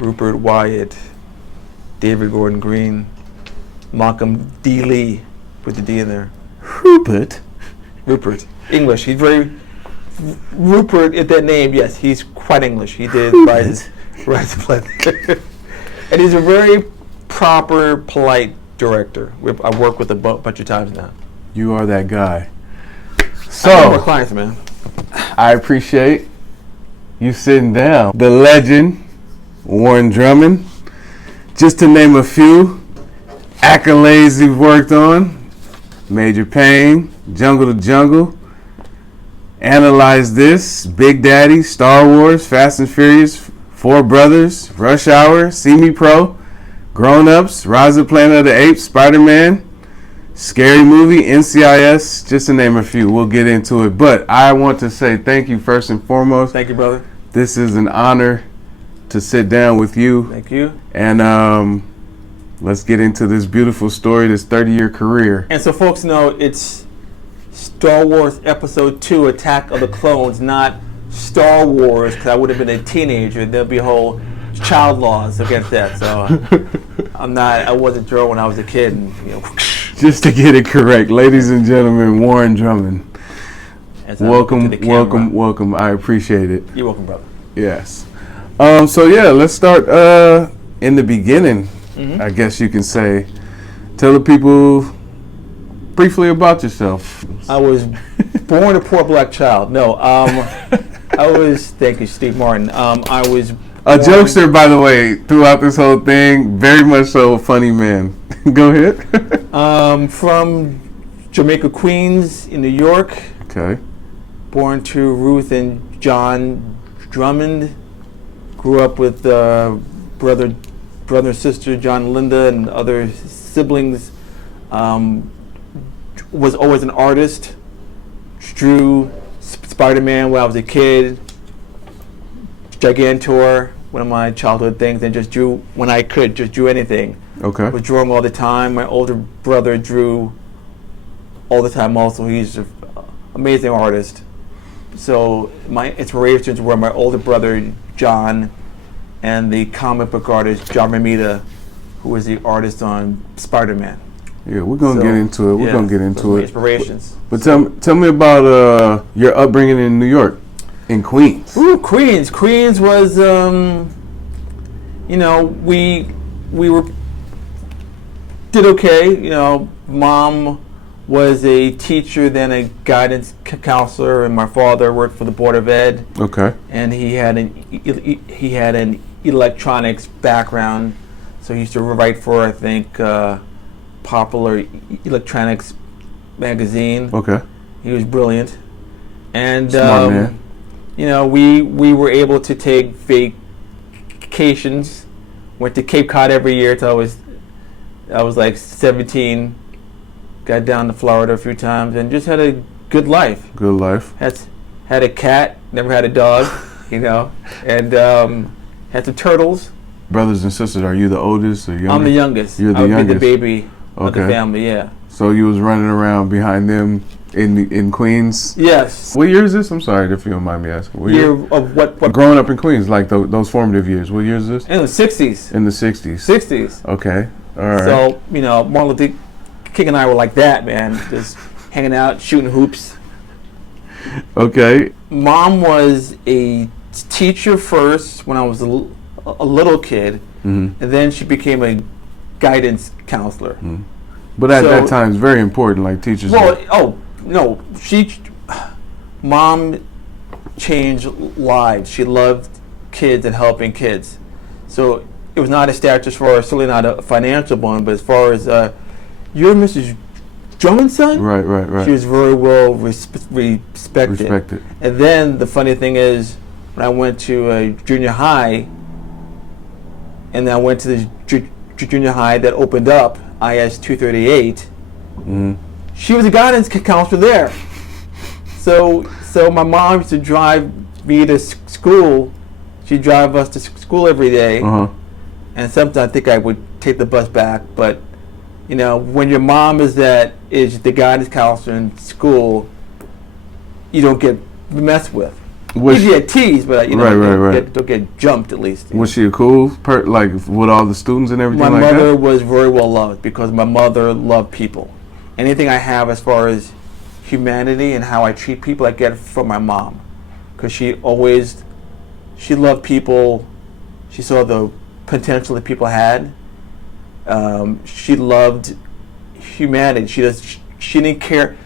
Rupert Wyatt, David Gordon Green, Malcolm D. Lee, put the D in there. Rupert. English. He's very Rupert. At that name, yes, he's quite English. He did Rise of Blood, and he's a very proper, polite director. I worked with a bunch of times now. You are that guy. So, I know more clients, man. I appreciate you sitting down. The legend, Warren Drummond. Just to name a few accolades you've worked on: Major Payne, Jungle to Jungle, Analyze This, Big Daddy, Star Wars, Fast and Furious, Four Brothers, Rush Hour, See Me Pro, Grown Ups, Rise of the Planet of the Apes, Spider-Man, Scary Movie, NCIS, just to name a few. We'll get into it. But I want to say thank you first and foremost. Thank you, brother. This is an honor to sit down with you. Thank you. And let's get into this beautiful story, this 30-year career. And so folks know it's Star Wars Episode 2, Attack of the Clones, not Star Wars, because I would have been a teenager. There'll be whole child laws against that. So I wasn't Joe when I was a kid. And, Just to get it correct, ladies and gentlemen, Warren Drummond. Welcome. I appreciate it. You're welcome, brother. Yes. So let's start in the beginning. Mm-hmm. I guess you can say. Tell the people briefly about yourself. I was born a poor black child. No, thank you, Steve Martin. I was a jokester, by the way, throughout this whole thing. Very much so, a funny man. Go ahead. From Jamaica, Queens, in New York. Okay. Born to Ruth and John Drummond. Grew up with brother and sister John and Linda and other siblings. Was always an artist. Drew Spider-Man when I was a kid. Gigantor, one of my childhood things, and just drew when I could, just drew anything. Okay. Was drawing all the time. My older brother drew all the time also. He's an amazing artist. So my inspirations were my older brother, John, and the comic book artist, John Romita, who was the artist on Spider-Man. Yeah, we're going to get into it. We're going to get into it. Inspirations. But tell me about your upbringing in New York, in Queens. Ooh, Queens. Queens was, we did okay. Mom was a teacher, then a guidance counselor, and my father worked for the Board of Ed. Okay. And he had an electronics background, so he used to write for, I think, Popular Electronics magazine. Okay. He was brilliant. And smart man. We were able to take vacations. Went to Cape Cod every year till I was like 17. Got down to Florida a few times and just had a good life. Good life. Had a cat, never had a dog, and had some turtles. Brothers and sisters, are you the oldest or younger? I'm the youngest. You're the I would youngest. be the baby of the family, yeah. So you was running around behind them in Queens? Yes. What year is this? I'm sorry if you don't mind me asking. What year of what? Growing up in Queens, like those formative years. What year is this? In the 60s. In the 60s. 60s. Okay. All right. So, Martin Luther King and I were like that, man. Just hanging out, shooting hoops. Okay. Mom was a teacher first when I was a little kid, mm-hmm. and then she became a guidance counselor. Mm-hmm. But at that time, it's very important, like teachers. Mom changed lives. She loved kids and helping kids. So it was not a status for her, certainly not a financial one, but as far as you're Mrs. Drummond's son? Right. She was very well respected. And then the funny thing is, when I went to a junior high, and then I went to the junior high that opened up, IS 238, mm-hmm. She was a guidance counselor there. So my mom used to drive me to school. She'd drive us to school every day. Uh-huh. And sometimes I think I would take the bus back, but when your mom is the guidance counselor in school, you don't get messed with. Was Easy at teased, but don't get jumped at least. Was she a cool like with all the students and everything My like mother that? was very well loved because my mother loved people. Anything I have as far as humanity and how I treat people, I get from my mom, because she loved people. She saw the potential that people had. She loved humanity. She didn't care.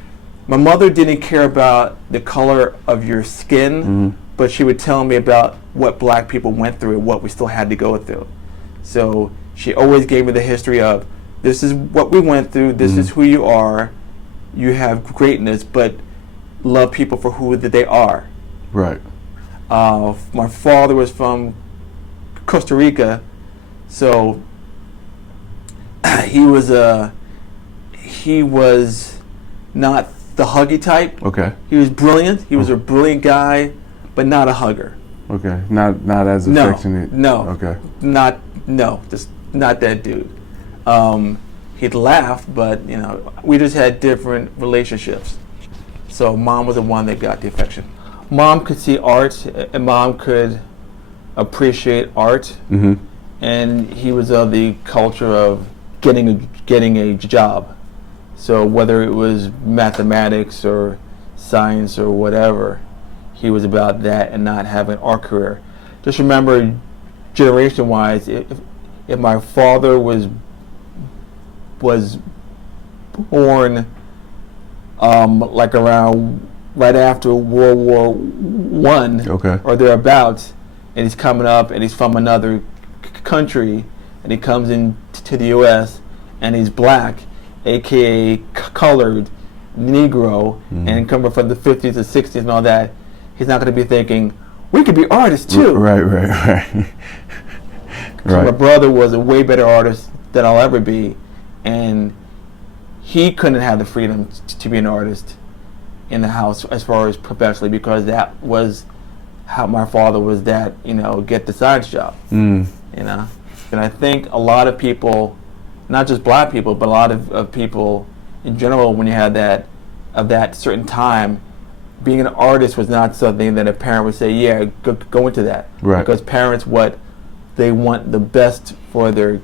My mother didn't care about the color of your skin, but she would tell me about what black people went through and what we still had to go through. So she always gave me the history of, this is what we went through, this is who you are, you have greatness, but love people for who they are. Right. My father was from Costa Rica, so he was not the huggy type. Okay. He was brilliant. He was a brilliant guy, but not a hugger. Okay. Not as affectionate. No. Okay. Just not that dude. He'd laugh, but we just had different relationships. So mom was the one that got the affection. Mom could see art, and mom could appreciate art. Mm-hmm. And he was of the culture of getting a job. So whether it was mathematics or science or whatever, he was about that and not having an art career. Just remember, generation-wise, if my father was born like around right after World War I, okay, or thereabouts, and he's coming up and he's from another country, and he comes into the U.S. and he's black, aka colored, Negro, and coming from the 50s and 60s and all that, he's not going to be thinking, we could be artists too. Right. My brother was a way better artist than I'll ever be, and he couldn't have the freedom to be an artist in the house as far as professionally, because that was how my father was, that get the science job. And I think a lot of people, not just black people, but a lot of people in general, when you had that certain time, being an artist was not something that a parent would say, yeah, go into that. Right. Because parents, they want the best for their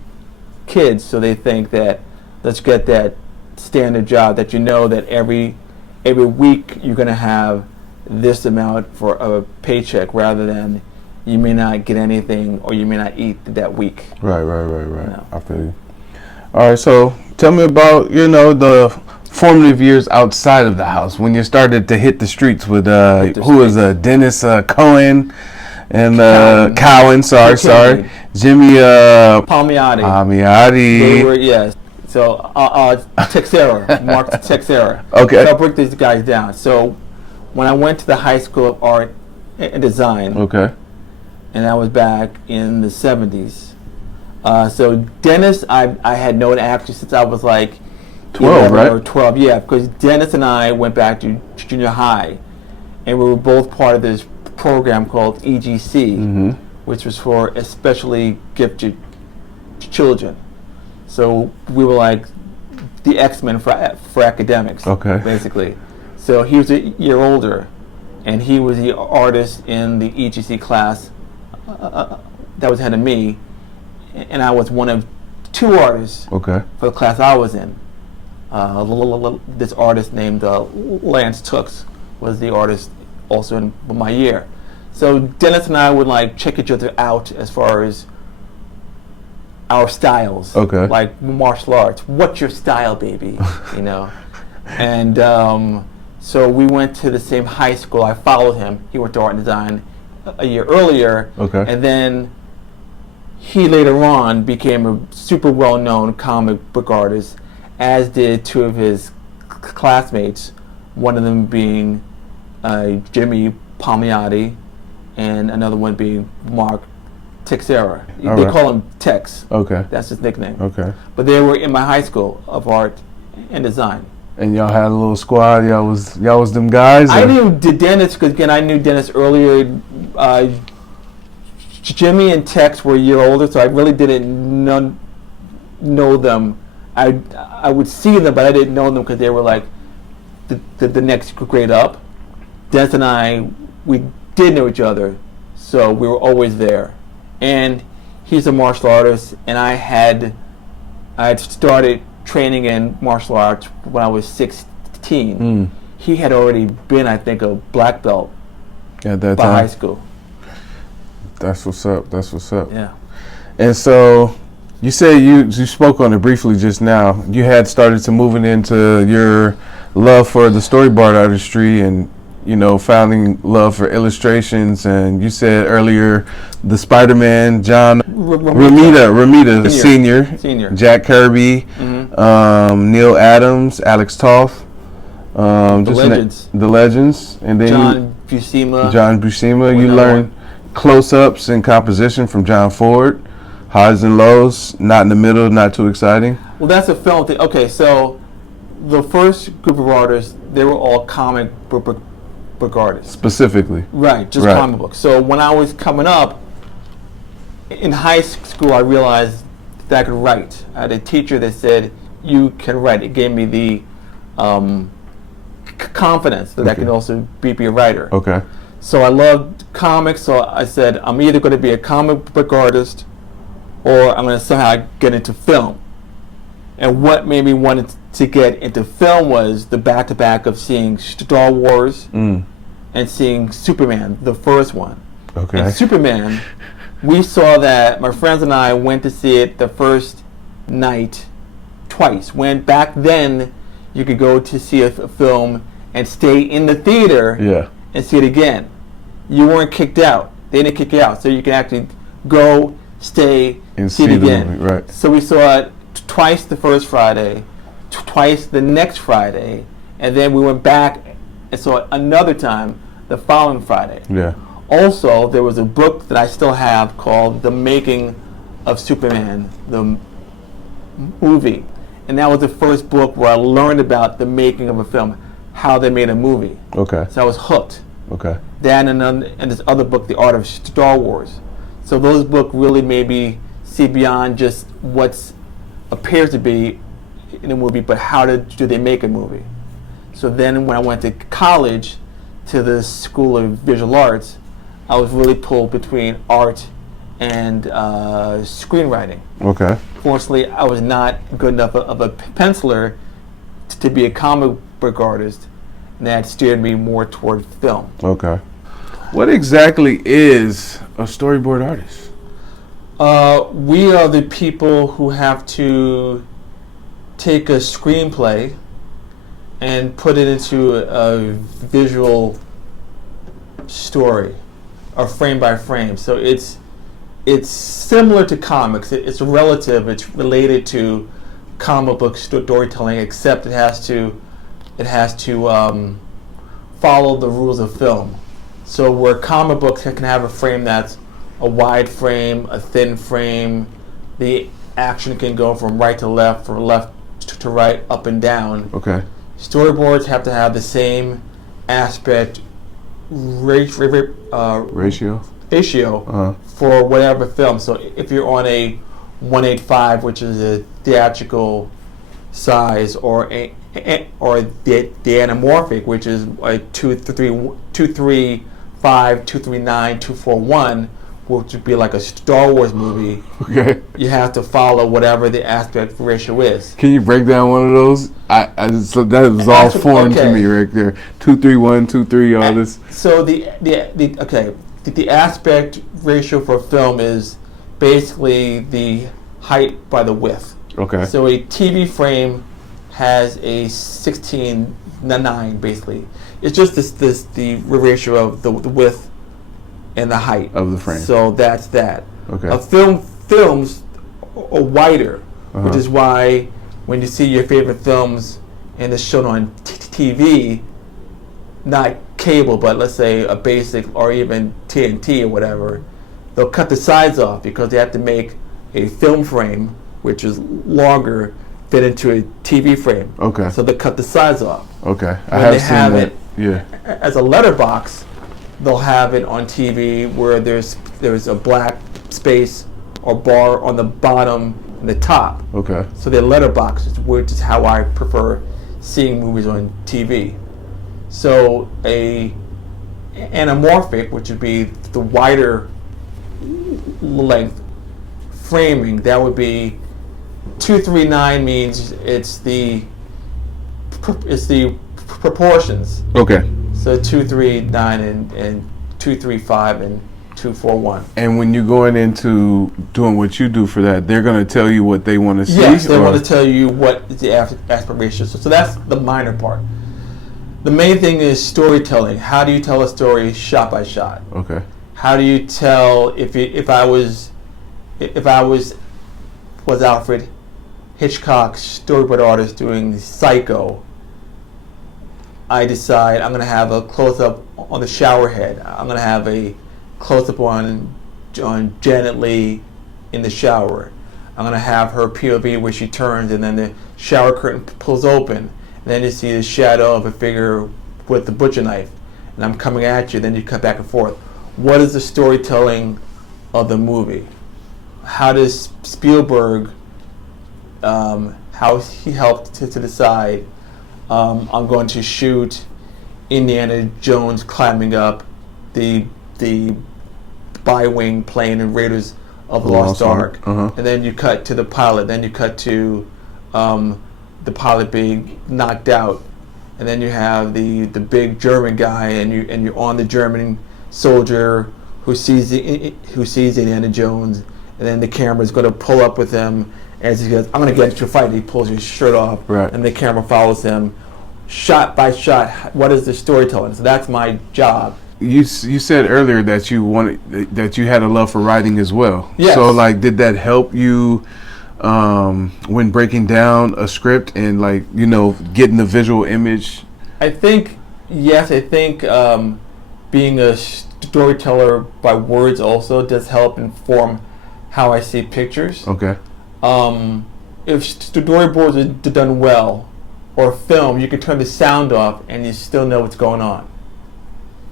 kids, so they think that let's get that standard job that that every week you're going to have this amount for a paycheck, rather than you may not get anything or you may not eat that week. Right. I feel you. All right, so tell me about, the formative years outside of the house, when you started to hit the streets with, who was Dennis Cohen and Cowan, sorry, Jimmy Palmiotti. They were, yes. So Texera, Mark Texera. Okay. So I'll break these guys down. So when I went to the High School of Art and Design, okay, and that was back in the 70s. So Dennis, I had known actually since I was like 12, right? Or 12, yeah, because Dennis and I went back to junior high, and we were both part of this program called EGC, which was for especially gifted children. So we were like the X-Men for academics, basically. So he was a year older, and he was the artist in the EGC class that was ahead of me, and I was one of two artists for the class I was in. This artist named Lance Tooks was the artist also in my year. So Dennis and I would check each other out as far as our styles, like martial arts. What's your style, baby? And so we went to the same high school. I followed him. He went to art and design a year earlier, and then he later on became a super well-known comic book artist, as did two of his classmates, one of them being Jimmy Palmiotti, and another one being Mark Texera. They call him Tex. That's his nickname. But they were in my high school of art and design. And y'all had a little squad. Y'all was them guys. I knew Dennis because again I knew Dennis earlier. Jimmy and Tex were a year older, so I really didn't know them. I would see them, but I didn't know them because they were like the next grade up. Dennis and I, we did know each other, so we were always there. And he's a martial artist, and I had started training in martial arts when I was 16. He had already been, I think, a black belt At that by time. high school. That's what's up. That's what's up. Yeah. And so you said you spoke on it briefly just now. You had started to moving into your love for the storyboard artistry and, you know, finding love for illustrations. And you said earlier the Spider-Man, John Romita Senior, Jack Kirby, Neil Adams, Alex Toth, the legends, and then John Buscema. You learned close-ups and composition from John Ford, highs and lows, not in the middle, not too exciting. Well, that's a film thing. Okay, so the first group of artists, they were all comic book artists. Specifically. Right, just comic books. So when I was coming up, in high school, I realized that I could write. I had a teacher that said, you can write. It gave me the confidence that I can also be a writer. Okay. So I loved comics, so I said, I'm either going to be a comic book artist or I'm going to somehow get into film. And what made me want to get into film was the back-to-back of seeing Star Wars and seeing Superman, the first one. Okay. And Superman, we saw that, my friends and I went to see it the first night twice. When back then, you could go to see a film and stay in the theater and see it again. You weren't kicked out. They didn't kick you out. So you can actually go, stay, and see it again. The movie, right. So we saw it twice the first Friday, twice the next Friday, and then we went back and saw it another time the following Friday. Yeah. Also, there was a book that I still have called The Making of Superman, the movie. And that was the first book where I learned about the making of a film, how they made a movie. Okay. So I was hooked. Okay. That and this other book, The Art of Star Wars. So those books really made me see beyond just what appears to be in a movie, but how do they make a movie. So then when I went to college, to the School of Visual Arts, I was really pulled between art and screenwriting. Okay. Fortunately, I was not good enough of a penciler to be a comic book artist, and that steered me more toward film. Okay. What exactly is a storyboard artist? We are the people who have to take a screenplay and put it into a visual story, or frame by frame. So it's similar to comics. It's relative. It's related to comic book storytelling, except it has to follow the rules of film. So where comic books can have a frame that's a wide frame, a thin frame, the action can go from right to left, from left to right, up and down. Okay. Storyboards have to have the same aspect ratio for whatever film. So if you're on a 1:8:5, which is a theatrical size, or the anamorphic, which is a 2:3:5, 2:3:9, 2:4:1, which would be like a Star Wars movie. Okay. You have to follow whatever the aspect ratio is. Can you break down one of those? So that was all foreign to me right there. 2:3:1, 2:3, all this. So the aspect ratio for film is basically the height by the width. Okay. So a TV frame has a 16:9 basically. It's just the ratio of the width and the height of the frame. So that's that. Okay. Films are wider, which is why when you see your favorite films and it's shown on TV, not cable, but let's say a basic or even TNT or whatever, they'll cut the sides off because they have to make a film frame, which is longer, fit into a TV frame. Okay. So they cut the sides off. Okay. When they have it yeah, as a letterbox, they'll have it on TV where there's a black space or bar on the bottom and the top. Okay. So they're letterboxes, which is how I prefer seeing movies on TV. So a anamorphic, which would be the wider length framing, that would be 239 means it's the proportions. Okay. So 239 and 235 and 241. And when you're going into doing what you do for that, they're going to tell you what they want to see? Yes, they want to tell you what is the aspiration. So that's the minor part. The main thing is storytelling. How do you tell a story shot by shot? Okay. How do you tell if I was Alfred Hitchcock's storyboard artist doing Psycho, I decide I'm going to have a close-up on the shower head. I'm going to have a close-up on Janet Leigh in the shower. I'm going to have her POV where she turns and then the shower curtain pulls open. And then you see the shadow of a figure with the butcher knife. And I'm coming at you, then you cut back and forth. What is the storytelling of the movie? How does Spielberg, how he helped to decide I'm going to shoot Indiana Jones climbing up the bi-wing plane in Raiders of the Lost Ark. And then you cut to the pilot, then you cut to the pilot being knocked out, and then you have the big German guy, and you're on the German soldier who sees Indiana Jones, and then the camera's going to pull up with him as he goes, I'm going to get into a fight, and he pulls his shirt off, right, and the camera follows him shot by shot. What is the storytelling? So that's my job. You said earlier that you had a love for writing as well. Yes. So like, did that help you when breaking down a script and like, you know, getting the visual image? I think yes. I think being a storyteller by words also does help inform how I see pictures. Okay. If storyboards are done well, or film, you can turn the sound off and you still know what's going on.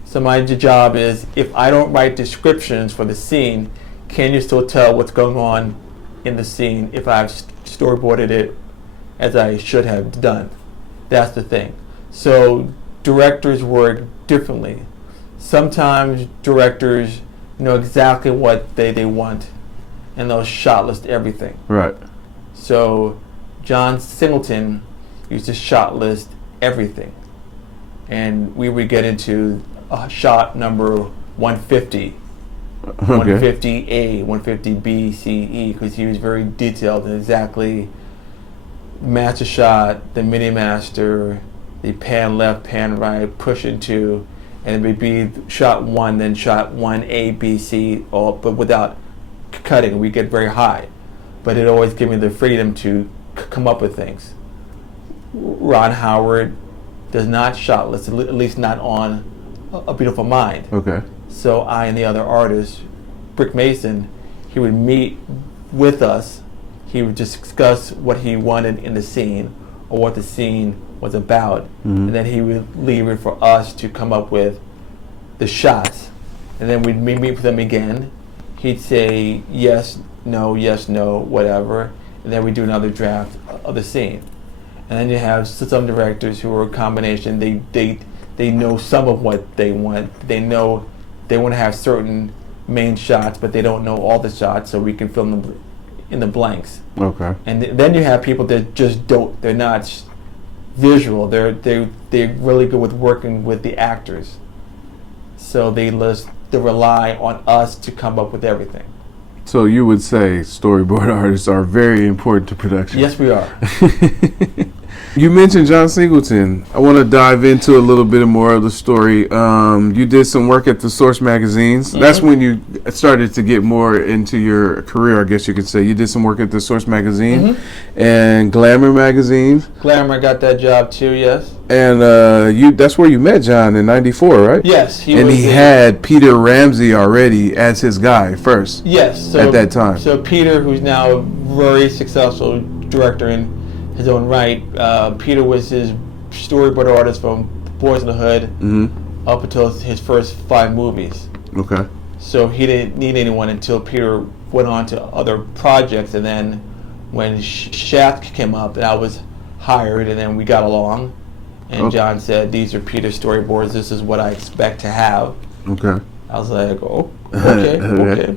So my job is, if I don't write descriptions for the scene, can you still tell what's going on in the scene if I've storyboarded it as I should have done? That's the thing. So directors work differently. Sometimes directors know exactly what they want, and they'll shot list everything. Right. So John Singleton used to shot list everything, and we would get into shot number 150, 150A, 150B, C, E, because he was very detailed and exactly master shot, the mini master, the pan left, pan right, push into, and it would be shot 1, then shot 1A, B, C, all, but without cutting. We get very high, but it always gave me the freedom to come up with things. Ron Howard does not shot list, at least not on A Beautiful Mind. Okay. So I and the other artists, Brick Mason, he would meet with us. He would discuss what he wanted in the scene or what the scene was about, and then he would leave it for us to come up with the shots. And then we'd meet with him again. He'd say yes, no, whatever, and then we'd do another draft of the scene. And then you have some directors who are a combination. They know some of what they want. They know they want to have certain main shots, but they don't know all the shots, so we can fill them in the blanks. Okay. And then you have people that just don't. They're not visual. They're really good with working with the actors. So they rely on us to come up with everything. So you would say storyboard artists are very important to production? Yes, we are. You mentioned John Singleton. I want to dive into a little bit more of the story. You did some work at the Source magazines. Mm-hmm. That's when you started to get more into your career, I guess you could say. You did some work at the Source magazine and Glamour magazine. Glamour got that job too, yes. And that's where you met John in '94, right? Yes. He had Peter Ramsey already as his guy first. Yes. So, at that time. So Peter, who's now a very successful director in his own right, Peter was his storyboard artist from Boys in the Hood up until his first 5 movies. Okay. So he didn't need anyone until Peter went on to other projects, and then when Shaft came up, and I was hired, and then we got along, And Okay. John said, "These are Peter's storyboards. This is what I expect to have." Okay. I was like, "Oh, okay, okay,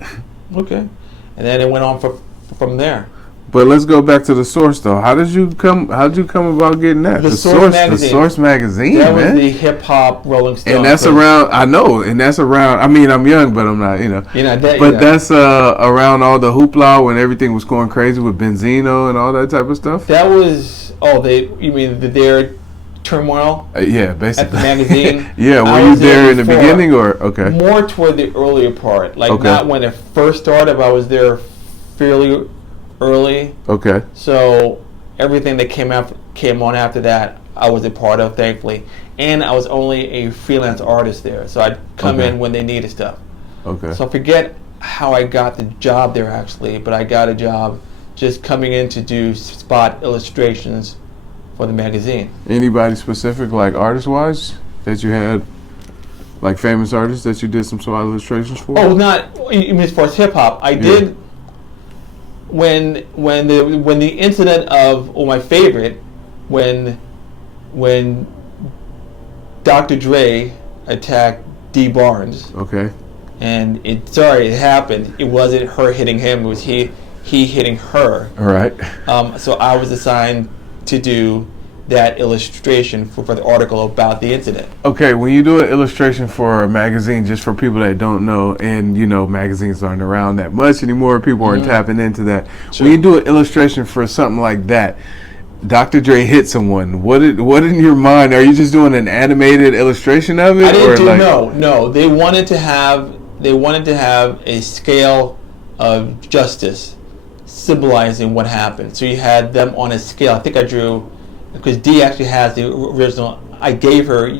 okay." And then it went on from there. But let's go back to the source though. How did you come about getting that? The Source magazine. The Source magazine, That man. was the hip hop Rolling Stone. And that's around. I know, and that's around. I mean, I'm young, but I'm not. You know. You know that. But that's around all the hoopla when everything was going crazy with Benzino and all that type of stuff. That was. Oh, you mean their turmoil? Yeah, basically. At the magazine. Yeah, I were you was there in the before. beginning or okay? More toward the earlier part, like Okay. not when it first started. But I was there fairly early. Okay. So everything that came on after that, I was a part of, thankfully. And I was only a freelance artist there, so I'd come Okay. in when they needed stuff. Okay. So I forget how I got the job there actually, but I got a job just coming in to do spot illustrations for the magazine. Anybody specific, like artist-wise, that you had, like famous artists that you did some sort of illustrations for? Oh, not you mean as far as hip hop? I did when the incident of my favorite when Dr. Dre attacked D. Barnes. Okay. And it happened. It wasn't her hitting him. It was he hitting her. All right. So I was assigned to do that illustration for the article about the incident. Okay, when you do an illustration for a magazine, just for people that don't know, and you know magazines aren't around that much anymore, people aren't tapping into that. Sure. When you do an illustration for something like that, Dr. Dre hit someone. What in your mind? Are you just doing an animated illustration of it? I didn't do like, no. They wanted to have a scale of justice symbolizing what happened. So you had them on a scale. I think I drew, because Dee actually has the original. I gave her,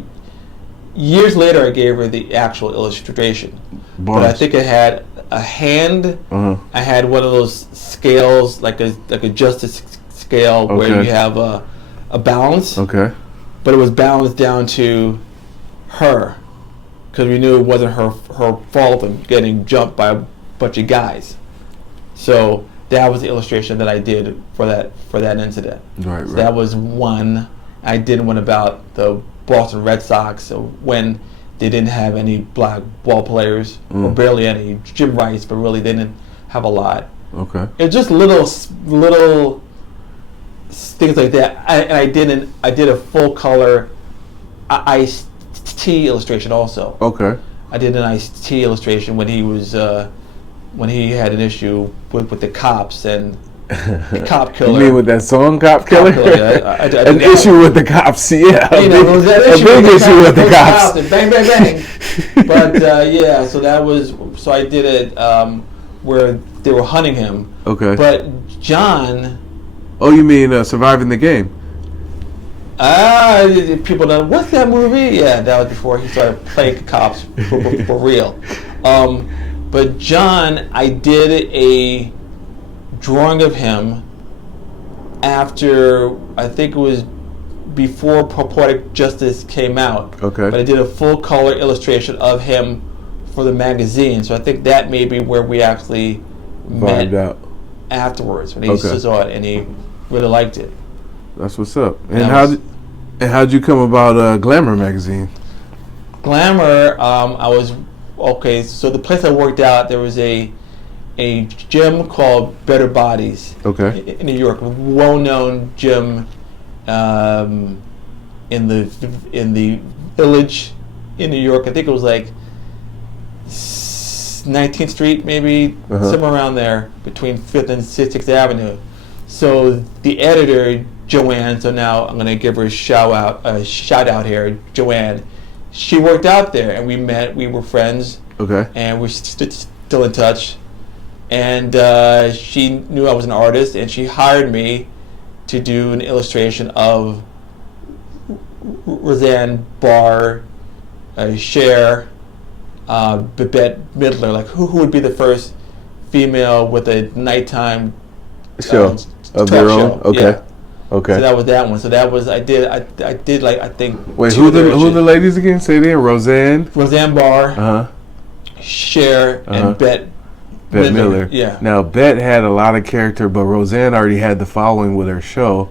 years later, I gave her the actual illustration. But I think it had a hand. I had one of those scales, like a justice scale, where you have a balance. Okay. But it was balanced down to her, because we knew it wasn't her fault of getting jumped by a bunch of guys. So that was the illustration that I did for that incident. Right. So that was one. I did one about the Boston Red Sox, so when they didn't have any black ball players, or barely any. Jim Rice, but really they didn't have a lot. Okay. It was just little things like that. I did a full color iced tea illustration also. Okay. I did an iced tea illustration when he was when he had an issue with the cops and the cop killer. You mean with that song, Cop Killer? I An issue with the cops, yeah. You know, it was that a big issue with the cops. And bang, bang, bang. But yeah, so I did it where they were hunting him. Okay. But John. Oh, you mean Surviving the Game? People know, what's that movie? Yeah, that was before he started playing cops for real. But John, I did a drawing of him after, I think it was before Poetic Justice came out. Okay. But I did a full color illustration of him for the magazine. So I think that may be where we actually met out afterwards, when he saw it and he really liked it. That's what's up. And how'd you come about Glamour magazine? Glamour, I was so the place I worked out, there was a gym called Better Bodies. Okay. In New York, a well-known gym in the Village in New York. I think it was like 19th Street, maybe somewhere around there, between 5th and 6th Avenue. So the editor, Joanne, so now I'm going to give her a shout out here, Joanne. She worked out there, and we met. We were friends. Okay. And we're still in touch. And she knew I was an artist, and she hired me to do an illustration of Roseanne Barr, Cher, Babette Midler. Like who would be the first female with a nighttime show of their own? Show. Okay. Yeah. Okay. So that was that one. So that was I did like I think. Wait, who the ladies again? Say it again. Roseanne Barr. Cher and Bette Midler. Yeah. Now Bette had a lot of character, but Roseanne already had the following with her show.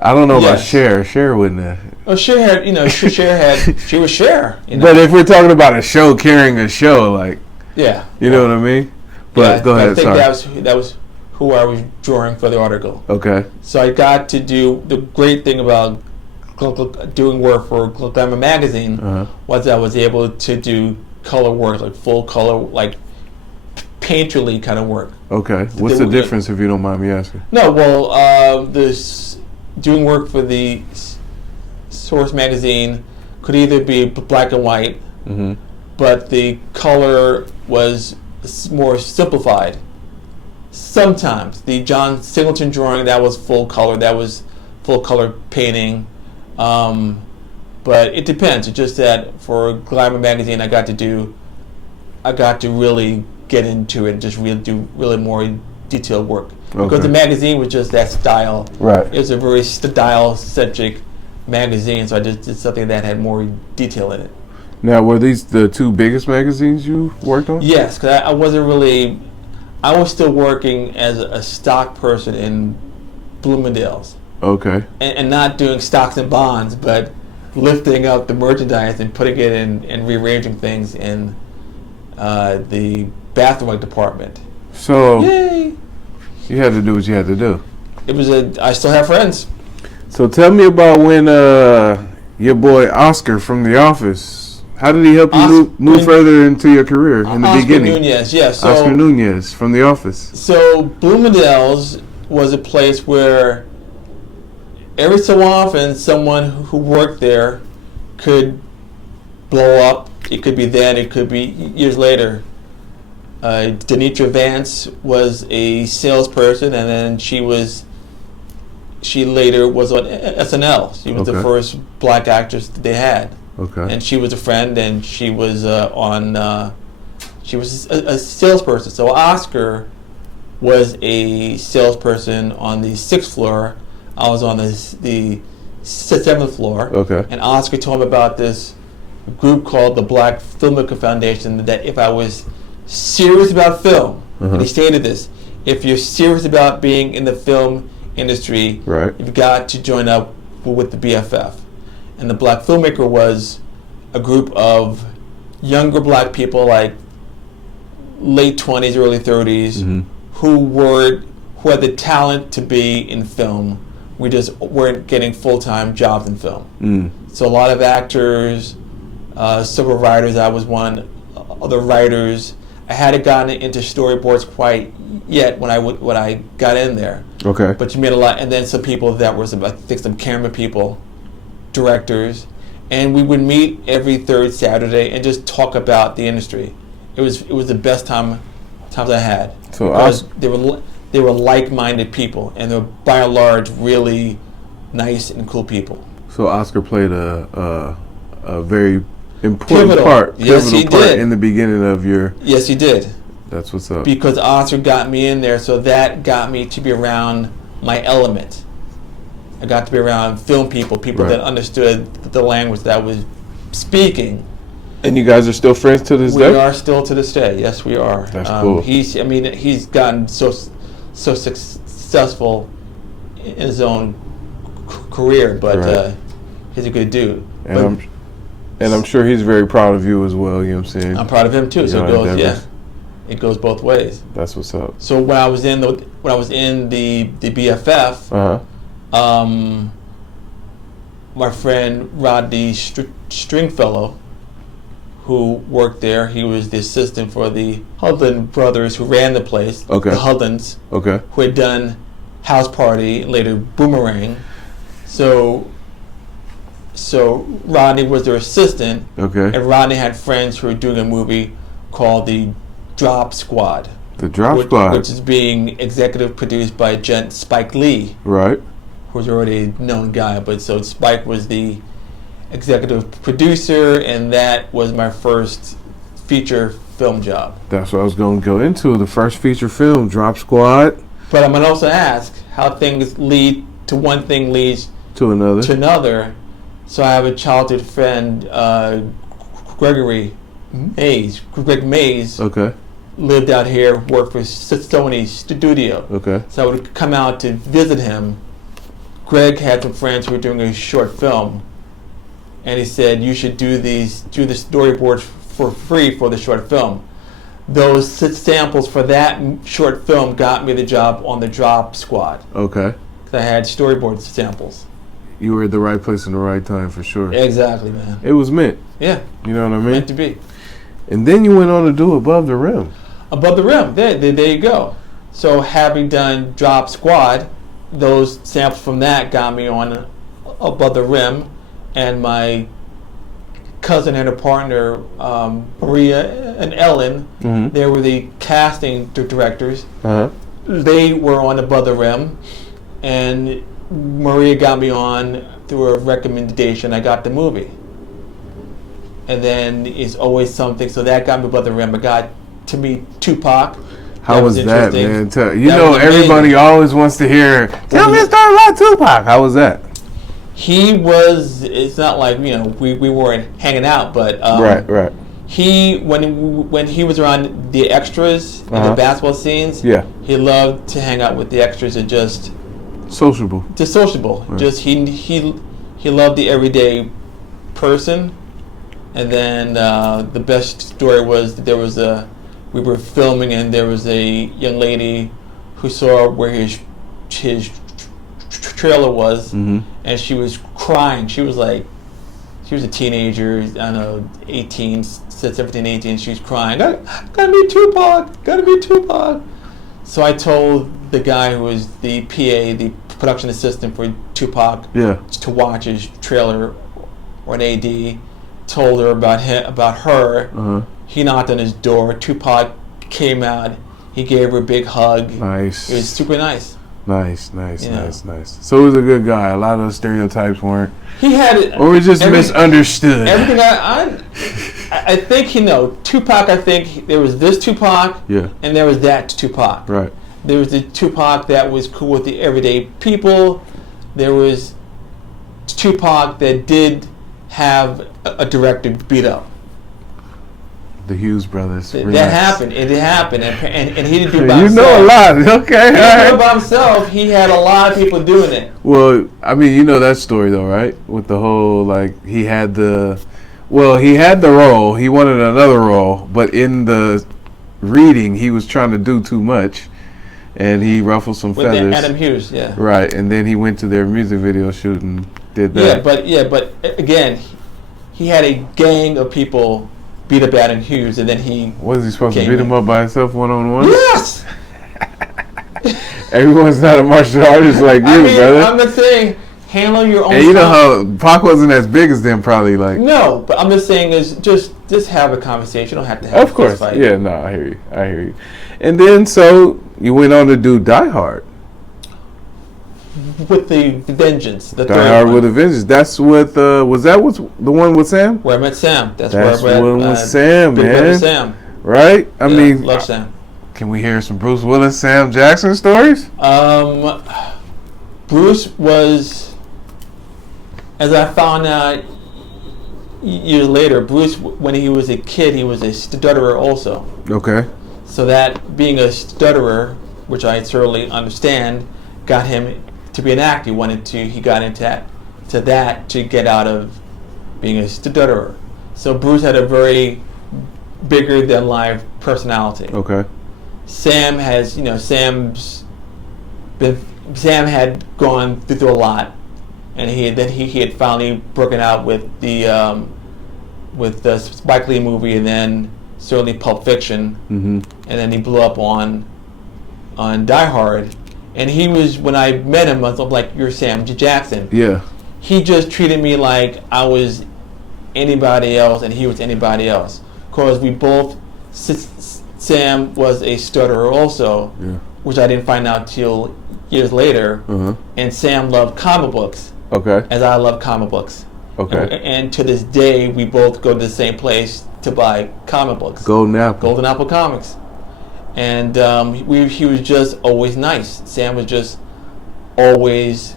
I don't know about Yes. Cher. Cher wouldn't have. Oh, Cher had, she was Cher. But if we're talking about a show carrying a show, like, Yeah. you know what I memean? But go ahead, I think sorry. that was who I was drawing for the article. Okay. So I got to do the great thing about doing work for Glamour magazine was I was able to do color work, like full color, like painterly kind of work. Okay. What's the difference, if you don't mind me asking? No, well, doing work for the Source magazine could either be black and white, but the color was more simplified. Sometimes the John Singleton drawing, that was full color. That was full color painting. But it depends. It's just that for Glamour magazine, I got to really get into it and just really do really more detailed work. Because the magazine was just that style. Right. It was a very style-centric magazine, so I just did something that had more detail in it. Now, were these the two biggest magazines you worked on? Yes, because I wasn't really. I was still working as a stock person in Bloomingdale's. Okay. And not doing stocks and bonds, but lifting up the merchandise and putting it in and rearranging things in the bathroom department. So Yay! you had to do what you had to do. I still have friends. So tell me about when your boy Oscar from The Office, how did he help you move further into your career in the beginning? Oscar Nunez, yes. Yeah, Oscar Nunez from The Office. So Bloomingdale's was a place where every so often someone who worked there could blow up. It could be then, it could be years later. Denitra Vance was a salesperson, and then she later was on SNL. She was the first black actress that they had. Okay. And she was a friend, and she was she was a salesperson. So Oscar was a salesperson on the 6th floor. I was on the 7th floor. Okay. And Oscar told me about this group called the Black Filmmaker Foundation, that if I was serious about film, and he stated this, if you're serious about being in the film industry, right, you've got to join up with the BFF. And the Black Filmmaker was a group of younger black people, like late 20s, early 30s, who had the talent to be in film. We just weren't getting full-time jobs in film. So a lot of actors, several writers. I was one of the writers. I hadn't gotten into storyboards quite yet when I got in there. Okay. But you made a lot, and then some people that were some camera people, directors, and we would meet every third Saturday and just talk about the industry. It was the best times I had. So they were like-minded people, and they were by and large really nice and cool people. So Oscar played a very important Pivotal part did. in the beginning of your. Yes, he did. That's what's up. Because Oscar got me in there, so that got me to be around my element. I got to be around film people that understood the language that I was speaking. And you guys are still friends to this day? We are still to this day. Yes, we are. That's cool. He's gotten so successful in his own career, but he's a good dude. And I'm sure he's very proud of you as well. You know what I'm saying? I'm proud of him too. So it goes both ways. That's what's up. So when I was in the BFF, my friend Rodney Stringfellow, who worked there, he was the assistant for the Hudlin brothers who ran the place. Okay. The Hudlins. Okay. Who had done House Party and later Boomerang. So Rodney was their assistant. Okay. And Rodney had friends who were doing a movie called The Drop Squad. The Drop Squad. Which is being executive produced by Spike Lee. Right. Who's already a known guy. But so Spike was the executive producer, and that was my first feature film job. That's what I was going to go into. The first feature film, Drop Squad. But I'm going to also ask how things lead to one thing leads to another. So I have a childhood friend, Greg Mays. Okay. Lived out here, worked for Sony Studio. Okay. So I would come out to visit him Greg had some friends who were doing a short film, and he said, you should do the storyboards for free for the short film. Those samples for that short film got me the job on the Drop Squad. Okay. I had storyboard samples. You were at the right place in the right time for sure. Exactly, man. It was meant. Yeah. You know what I mean? Meant to be. And then you went on to do Above the Rim. Above the Rim. There you go. So having done Drop Squad, those samples from that got me on Above the Rim, and my cousin and her partner, Maria and Ellen, they were the casting directors. They were on Above the Rim, and Maria got me on through a recommendation. I got the movie. And then it's always something, so that got me Above the Rim. I got to meet Tupac. How was that, man? You That know, was everybody amazing. always wants to hear, tell me a story about Tupac. How was that? He was, it's not like, you know, we weren't hanging out, but Right. he, when he was around the extras in the basketball scenes, he loved to hang out with the extras and just sociable. Right. Just he loved the everyday person. And then the best story was that we were filming, and there was a young lady who saw where his trailer was, and she was crying. She was a teenager, I don't know, 18, 17, 18. She was crying, gotta meet Tupac. So I told the guy who was the PA, the production assistant for Tupac, to watch his trailer, or an AD. Told her about her. He knocked on his door. Tupac came out. He gave her a big hug. Nice. It was super nice. Nice. So he was a good guy. A lot of those stereotypes weren't. He had it. Or were just misunderstood. Everything I think Tupac. I think there was this Tupac. And there was that Tupac. Right. There was the Tupac that was cool with the everyday people. There was Tupac that did have a director beat up. The Hughes brothers. That happened. It happened, and he didn't do it by himself. You know a lot. Okay. He didn't do it by himself. He had a lot of people doing it. Well, I mean, you know that story though, right? With the whole he had the role. He wanted another role, but in the reading, he was trying to do too much, and he ruffled some feathers. With Adam Hughes, yeah. Right, and then he went to their music video shoot and did that. But again, he had a gang of people beat up Adam Hughes, and then he was he supposed to beat him up by himself one-on-one? Yes. Everyone's not a martial artist like you, brother. I'm not saying handle your own. And you know how Pac wasn't as big as them, probably like. No, but I'm just saying is just have a conversation. You don't have to have. Of course, fight. Yeah. No, I hear you. And then so you went on to do Die Hard. With the Vengeance, the Die third Hard one. with a Vengeance. That's with was that the one with Sam? Where I met Sam. That's where I met with Sam, Big man. Brother Sam. Right? I mean, love Sam. Can we hear some Bruce Willis, Sam Jackson stories? Bruce was, as I found out years later, Bruce, when he was a kid, he was a stutterer also. Okay. So that being a stutterer, which I certainly understand, got him to be an actor. He got into that to get out of being a stutterer. So Bruce had a very bigger than life personality. Okay. Sam had gone through a lot, and he had finally broken out with the Spike Lee movie, and then certainly Pulp Fiction, and then he blew up on Die Hard. And he was, when I met him, I was like, "You're Sam Jackson." Yeah. He just treated me like I was anybody else, and he was anybody else, because we both. Sam was a stutterer also, which I didn't find out till years later. And Sam loved comic books, as I love comic books. And to this day, we both go to the same place to buy comic books. Golden Apple Comics. And he was just always nice. Sam was just always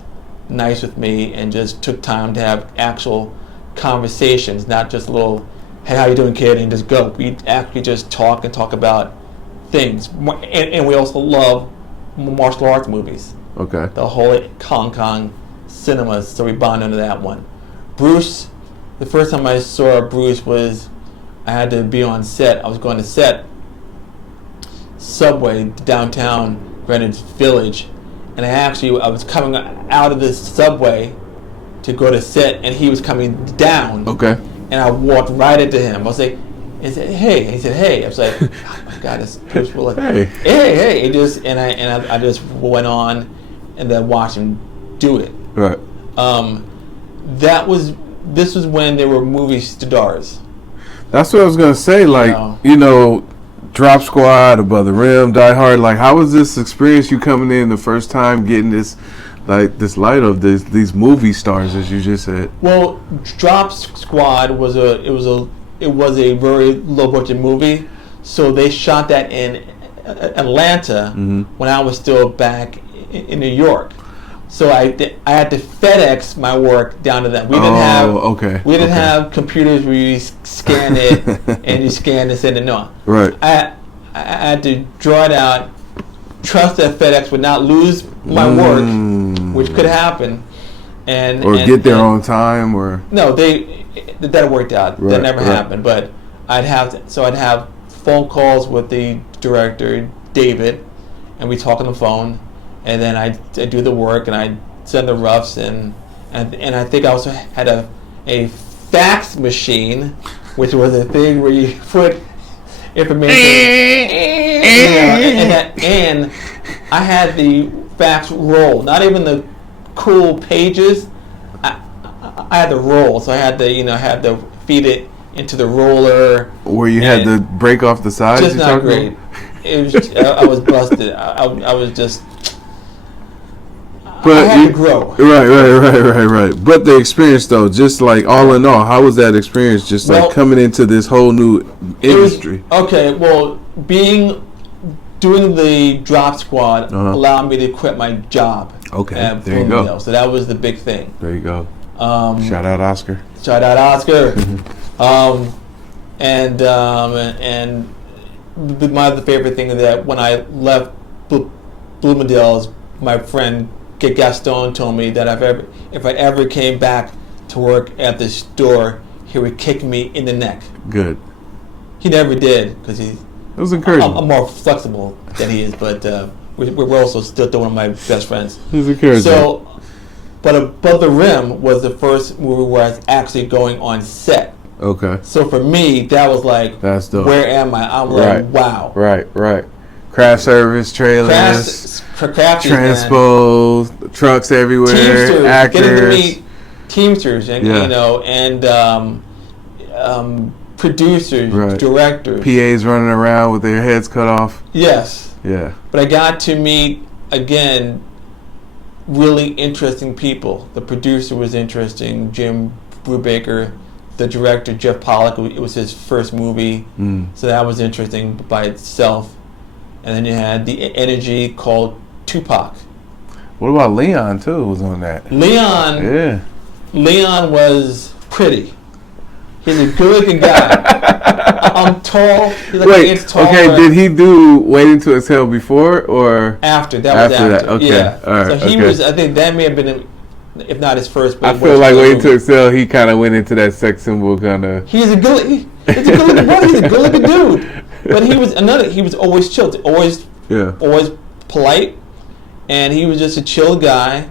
nice with me, and just took time to have actual conversations, not just little, "Hey, how you doing, kid?" and just go. We actually just talk about things. And we also love martial arts movies. The whole Hong Kong cinemas, so we bonded under that one. Bruce, the first time I saw Bruce was I had to be on set. I was going to set Subway downtown Greenwich Village, and I was coming out of the subway to go to set, and he was coming down. Okay. And I walked right into him. I was like, he said, "Hey," and he said, "Hey." I was like, "Oh my God, this Bruce Willis." Hey. It just I just went on, and then watched him do it. Right. This was when there were movie stars. That's what I was gonna say. Like, Drop Squad, Above the Rim, Die Hard. Like, how was this experience? You coming in the first time, getting this light of these movie stars, as you just said. Well, Drop Squad was a very low budget movie, so they shot that in Atlanta when I was still back in New York. So I had to FedEx my work down to them. We didn't have computers where you scan it and you scan and send it. No, right. I had to draw it out, trust that FedEx would not lose my work, which could happen, and get there on time, or no, that worked out. Right, that never happened. But I'd have phone calls with the director David, and we talk on the phone. And then I do the work, and I send the roughs, and I think I also had a fax machine, which was a thing where you put information, and I had the fax roll, not even the cool pages. I had the roll, so I had to feed it into the roller. Where you had to break off the sides. Just not great. It was. I was busted. I was just. But I had to grow. Right. But the experience, though, just like all in all, how was that experience? Just like coming into this whole new industry. Doing the Drop Squad allowed me to quit my job. Okay, at there you go. So that was the big thing. There you go. Shout out Oscar. And my other favorite thing is that when I left Bloomingdale's, my friend Gaston told me that if I ever came back to work at the store, he would kick me in the neck. Good. He never did, because it was encouraging. I'm more flexible than he is, but we're also still one of my best friends. It was encouraging. So, but Above the Rim was the first movie where I was actually going on set. Okay. So for me, that was like, that's dope. Where am I? I'm like, wow. Right. Craft service, trailers, transpos, trucks everywhere, Teamsters, actors. Getting to meet Teamsters, and producers, directors. PAs running around with their heads cut off. Yes. Yeah. But I got to meet, again, really interesting people. The producer was interesting, Jim Brubaker. The director, Jeff Pollack, it was his first movie, so that was interesting by itself. And then you had the energy called Tupac. What about Leon too? Was on that? Leon was pretty. He's a good-looking guy. I'm tall. He's like an inch taller. Okay. Did he do Waiting to Exhale before or after? That was after. That. Okay. Yeah. All right. So he was. I think that may have been, if not his first. But I feel like Waiting to Exhale, he kind of went into that sex symbol kind of. He's a good-looking brother. He's a good-looking dude. But he was always chill, always polite, and he was just a chill guy.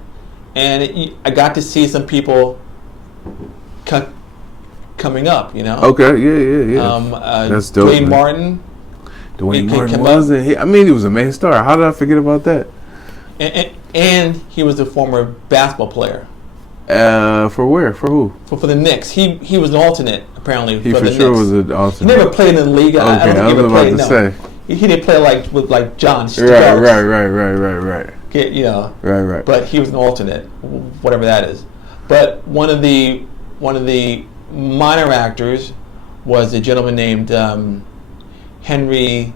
And I got to see some people coming up, Okay, yeah. That's dope. Dwayne Martin. Dwayne Martin wasn't he? I mean, he was a main star. How did I forget about that? And he was a former basketball player. For where? For who? For the Knicks. He was an alternate, apparently. He for the sure Knicks. was an alternate. He never played in the league. Okay, I don't think I was about to say. He didn't play with John. Right. Right. But he was an alternate, whatever that is. But one of the minor actors was a gentleman named Henry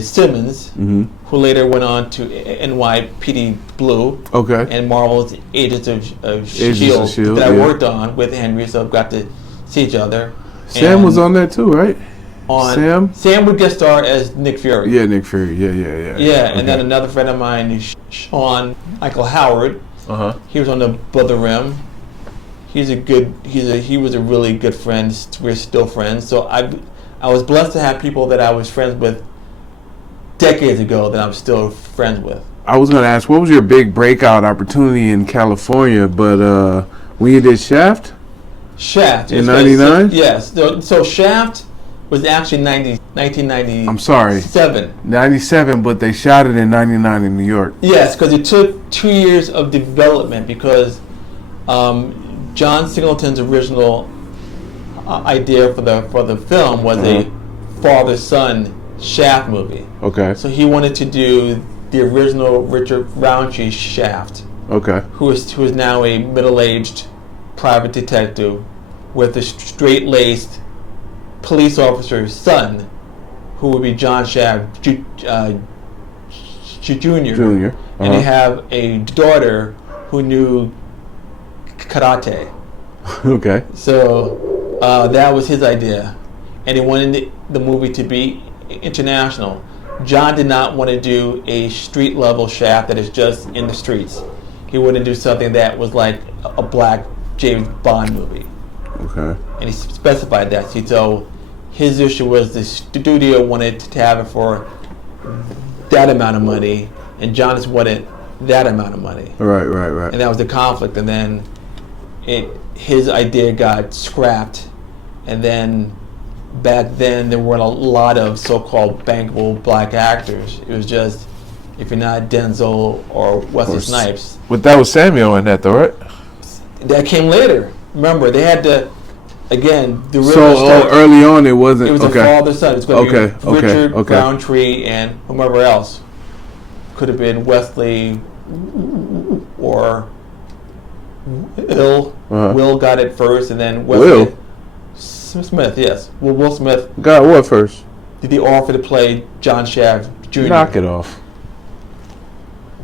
Simmons, who later went on to NYPD Blue and Marvel's Agents of S.H.I.E.L.D. that I worked on with Henry, so got to see each other. Sam was on that too, right? Sam would guest star as Nick Fury. Yeah, Nick Fury. Yeah. Yeah, and then another friend of mine, Sean Michael Howard, He was on the Above the Rim. He was a really good friend. We're still friends. So I was blessed to have people that I was friends with decades ago that I'm still friends with. I was gonna ask, what was your big breakout opportunity in California? But when you did Shaft? Shaft In '99? Yes. So Shaft was actually 1990. I'm sorry. 97, but they shot it in '99 in New York. Yes, because it took 2 years of development because John Singleton's original idea for the film was a father-son Shaft movie. Okay. So he wanted to do the original Richard Roundtree Shaft. Okay. Who is now a middle-aged private detective with a straight-laced police officer's son, who would be John Shaft Jr. Junior. And they have a daughter who knew karate. Okay. So that was his idea, and he wanted the movie to be international. John did not want to do a street-level Shaft that is just in the streets. He wanted to do something that was like a black James Bond movie. Okay. And he specified that. So his issue was the studio wanted to have it for that amount of money, and John just wanted that amount of money. Right. And that was the conflict. And then his idea got scrapped. And then back then there weren't a lot of so-called bankable black actors. It was just, if you're not Denzel or Wesley Snipes. But that was Samuel in that, though, right? That came later. Remember, they had to, again, the real So early on it wasn't. It was okay. a father-son. It's going to be Richard Okay. Roundtree and whomever else. Could have been Wesley or Will. Will got it first, and then Wesley. Will? Smith, yes. Will Smith Got what first? did the offer to play John Shaft Jr. Knock it off.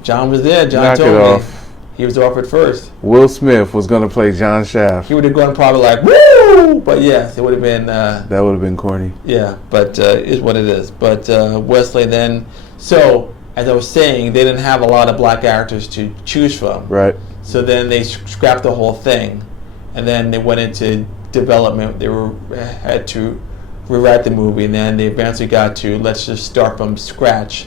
John was there. John Knock told it me off. he was offered first. Will Smith was going to play John Shaft. He would have gone probably like, woo! But yes, it would have been... That would have been corny. Yeah, but is what it is. But Wesley then... So, as I was saying, they didn't have a lot of black actors to choose from. Right. So then they scrapped the whole thing. And then they went into development. They had to rewrite the movie. And then they eventually got to, let's just start from scratch,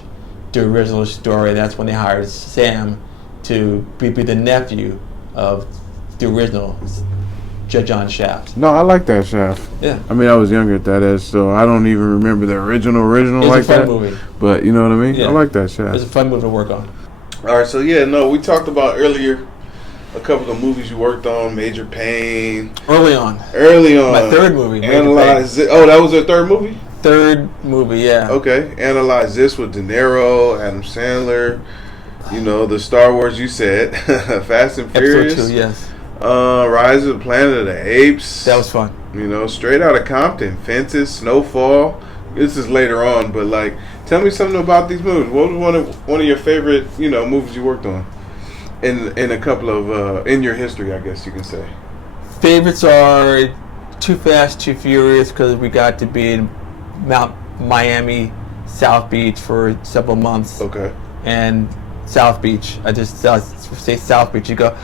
the original story. And that's when they hired Sam to be the nephew of the original John Shaft. No, I like that Shaft. Yeah. I mean, I was younger at that age, so I don't even remember the original It's like a fun that. movie. But you know what I mean? Yeah. I like that It was Shaft. a fun movie to work on. All right, so yeah, no, we talked about earlier a couple of movies you worked on, Major Pain. Early on. My third movie. Major Analyze it. Oh, that was your third movie? Third movie, yeah. Okay. Analyze This with De Niro, Adam Sandler. You know, the Star Wars you said. Fast and Furious. Episode 2, yes. Rise of the Planet of the Apes. That was fun. You know, Straight Outta Compton, Fences, Snowfall. This is later on, but like, tell me something about these movies. What was one of your favorite, movies you worked on? In a couple of in your history, I guess you can say. Favorites are Too Fast, Too Furious, because we got to be in Miami, South Beach for several months. Okay. And South Beach, I just say South Beach, you go,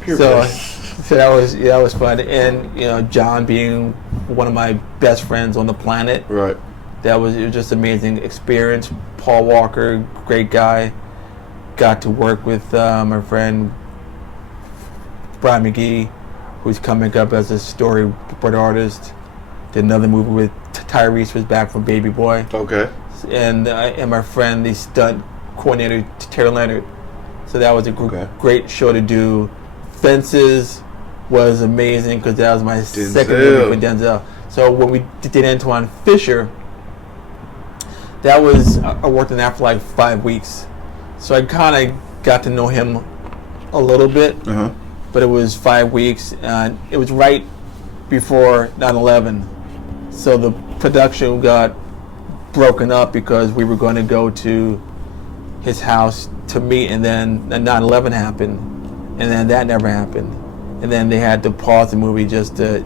Pure so bliss. that was fun. And John being one of my best friends on the planet, Right. it was just amazing experience. Paul Walker, great guy. Got to work with my friend Brian McGee, who's coming up as a storyboard artist. Did another movie with Tyrese, was back from Baby Boy. Okay. And my friend, the stunt coordinator, Terry Leonard. So that was a great show to do. Fences was amazing because that was my second movie with Denzel. So when we did Antoine Fisher, I worked on that for like 5 weeks. So I kind of got to know him a little bit, but it was 5 weeks, and it was right before 9/11. So the production got broken up because we were going to go to his house to meet, and then 9/11 happened, and then that never happened. And then they had to pause the movie just to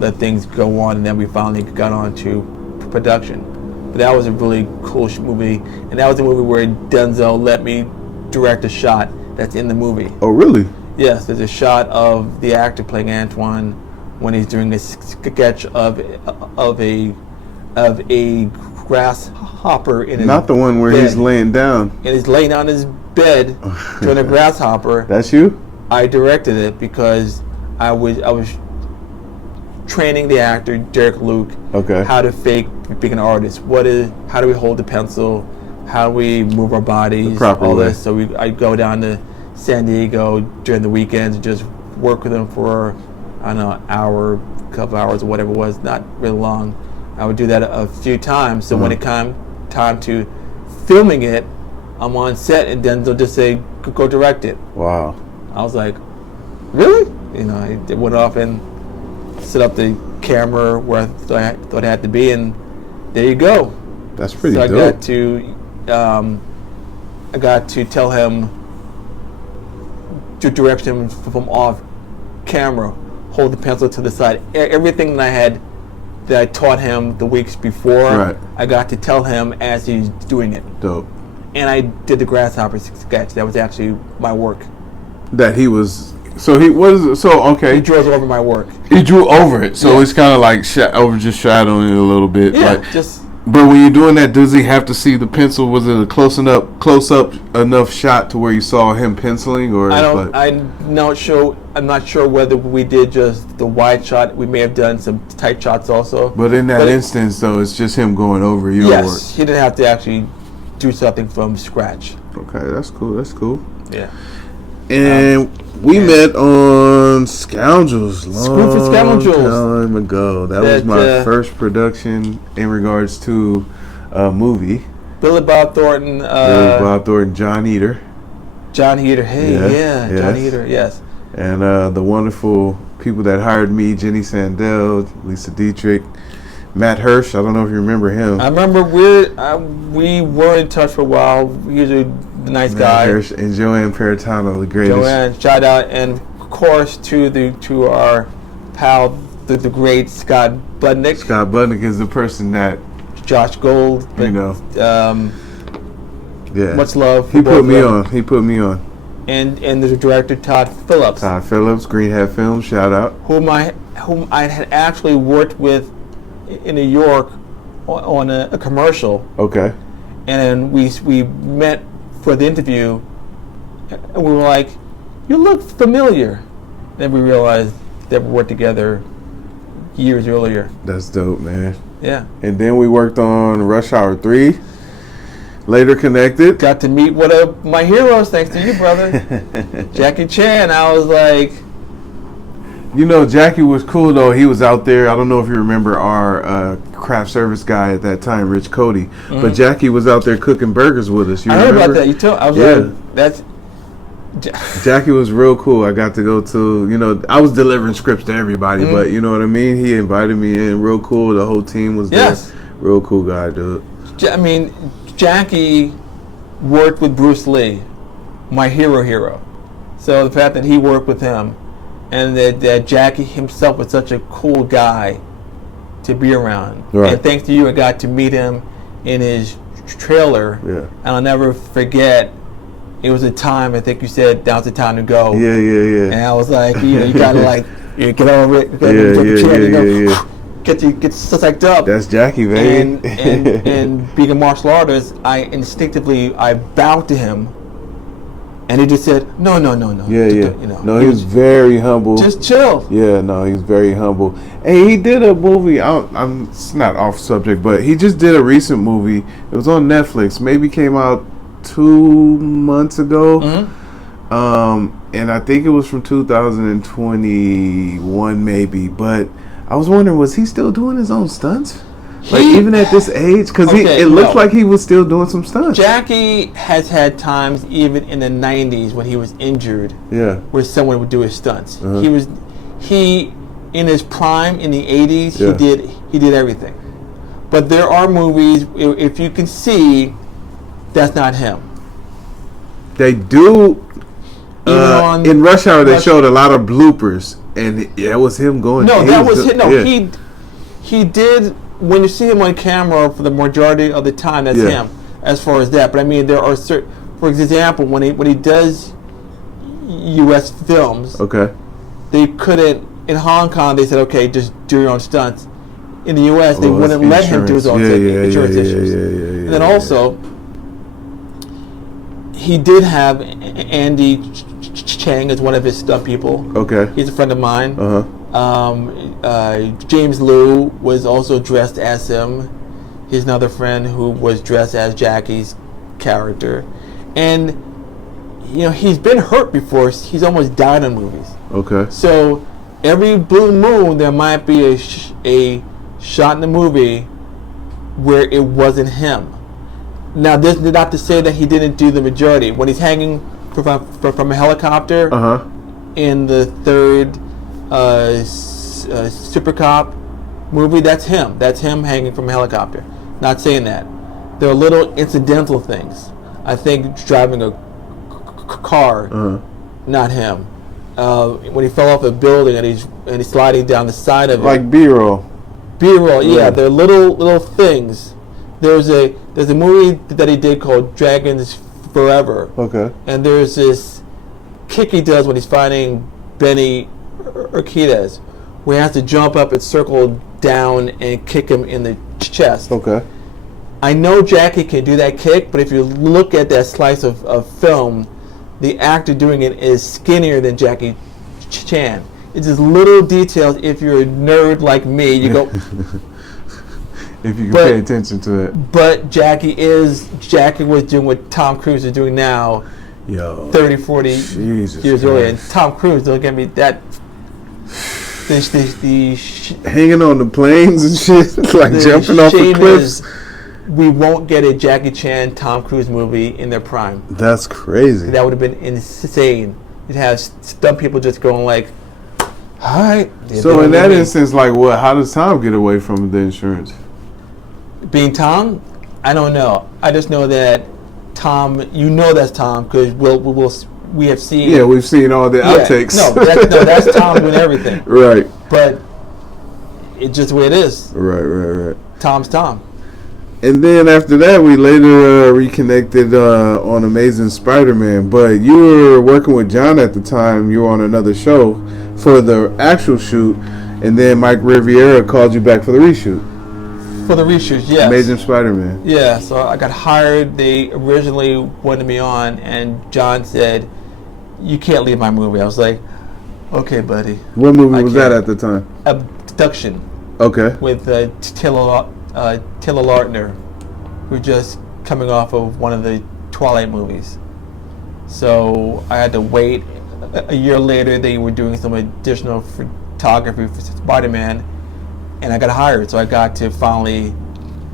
let things go on, and then we finally got on to production. But that was a really cool movie, and that was a movie where Denzel let me direct a shot that's in the movie. Oh, really? Yes, there's a shot of the actor playing Antoine when he's doing a sketch of a grasshopper in his Not the one where bed. he's laying down. And he's laying on his bed doing a grasshopper. That's you? I directed it because I was training the actor Derek Luke how to fake being an artist. How do we hold the pencil? How do we move our bodies? All this. So I go down to San Diego during the weekends and just work with them for an hour, couple hours, or whatever it was. Not really long. I would do that a few times. So when it came time to filming it, I'm on set and then they'll just say, "Go direct it." Wow. I was like, "Really?" I went off and set up the camera where I thought it had to be, and there you go. That's pretty dope. I got to tell him to direct him from off camera, hold the pencil to the side. Everything that I taught him the weeks before, I got to tell him as he's doing it. Dope. And I did the grasshopper sketch. That was actually my work. That he was. So he was. So okay. He drew over my work. He drew over it. So it's kind of like just shadowing it a little bit. Yeah. Just. But when you're doing that, does he have to see the pencil? Was it a close up enough shot to where you saw him penciling, or? I'm not sure whether we did just the wide shot. We may have done some tight shots also. But in that instance, though, it's just him going over your work. Yes, he didn't have to actually do something from scratch. Okay, that's cool. Yeah. And we met on Scoundrels long time ago. That was my first production in regards to a movie. Billy Bob Thornton. John Eater. John Eater, John Eater, yes. And the wonderful people that hired me, Jenny Sandell, Lisa Dietrich, Matt Hirsch. I don't know if you remember him. I remember we were in touch for a while. He was a nice guy. Hirsch and Joanne Peritano, the greatest. Joanne, shout out, and of course to our pal, the great Scott Budnick. Scott Budnick is the person that Josh Gold. Much love. He put me on. And the director Todd Phillips. Green Hat Films, shout out. Whom I had actually worked with in New York on a commercial. Okay. And then we met for the interview, and we were like, "You look familiar." Then we realized that we worked together years earlier. That's dope, man. Yeah. And then we worked on Rush Hour 3. Later connected. Got to meet one of my heroes, thanks to you, brother. Jackie Chan. I was like... Jackie was cool, though. He was out there. I don't know if you remember our craft service guy at that time, Rich Cody. Mm-hmm. But Jackie was out there cooking burgers with us. I heard about that. You told. I was like, that's... Jackie was real cool. I got to go to, I was delivering scripts to everybody, but you know what I mean? He invited me in. Real cool. The whole team was there. Real cool guy, dude. Jackie worked with Bruce Lee, my hero. So the fact that he worked with him, and that Jackie himself was such a cool guy to be around. Right. And thanks to you, I got to meet him in his trailer. Yeah. And I'll never forget, it was a time, I think you said, that was the time to go. Yeah. And I was like, you gotta get over it. Get psyched up. That's Jackie, man. And being a martial artist, I instinctively bowed to him, and he just said, "No." Yeah. No, he was very humble. Just chill. Yeah, no, he was very humble. And he did a movie. It's not off subject, but he just did a recent movie. It was on Netflix. Maybe came out 2 months ago. Mm-hmm. And I think it was from 2021, maybe, but. I was wondering, was he still doing his own stunts? Even at this age? Because it looked like he was still doing some stunts. Jackie has had times, even in the 90s, when he was injured, where someone would do his stunts. Uh-huh. He in his prime, in the 80s, he did everything. But there are movies, if you can see, that's not him. They do. In Rush Hour, they showed a lot of bloopers. And that was him going. No, that was him. No, he did. When you see him on camera for the majority of the time, that's him. As far as that, but I mean, there are certain. For example, when he does U.S. films. Okay. They couldn't. In Hong Kong, they said, okay, just do your own stunts. In the U.S., they wouldn't let him do his own insurance issues. And then also, he did have Andy Chang as one of his stunt people. Okay. He's a friend of mine. Uh-huh. James Liu was also dressed as him. He's another friend who was dressed as Jackie's character. And, you know, he's been hurt before. He's almost died in movies. Okay. So every blue moon, there might be a shot in the movie where it wasn't him. Now, this is not to say that he didn't do the majority. When he's hanging from a helicopter in the third Super Cop movie, that's him. That's him hanging from a helicopter. Not saying that. There are little incidental things. I think driving a car, not him. When he fell off a building and he's sliding down the side of it. Like B-roll. B-roll, yeah. They're little things. There's a movie that he did called Dragons Forever. Okay. And there's this kick he does when he's fighting Benny Urquidez, where he has to jump up and circle down and kick him in the chest. Okay. I know Jackie can do that kick, but if you look at that slice of film, the actor doing it is skinnier than Jackie Chan. It's just little details. If you're a nerd like me, you go. If you can pay attention to it. But Jackie was doing what Tom Cruise is doing now. 30, 40 years earlier. And Tom Cruise, don't get me that. Hanging on the planes and shit, like jumping off the cliffs. We won't get a Jackie Chan, Tom Cruise movie in their prime. That's crazy. That would have been insane. You'd have some people just going like, all right. So in that instance, like what? How does Tom get away from the insurance? Being Tom, I don't know. I just know that Tom. You know that's Tom because we have seen. Yeah, we've seen all the outtakes. No, that's Tom doing everything. Right. But it's just the way it is. Right. Tom's Tom. And then after that, we later reconnected on Amazing Spider-Man. But you were working with John at the time. You were on another show for the actual shoot, and then Mike Riviera called you back for the reshoot. For the reshoots, yes. Amazing Spider-Man. Yeah, so I got hired. They originally wanted me on, and John said, "You can't leave my movie." I was like, "Okay, buddy." What movie was that at the time? Abduction. Okay. With Taylor Lautner, who just coming off of one of the Twilight movies. So I had to wait. A year later, they were doing some additional photography for Spider-Man, and I got hired. So I got to finally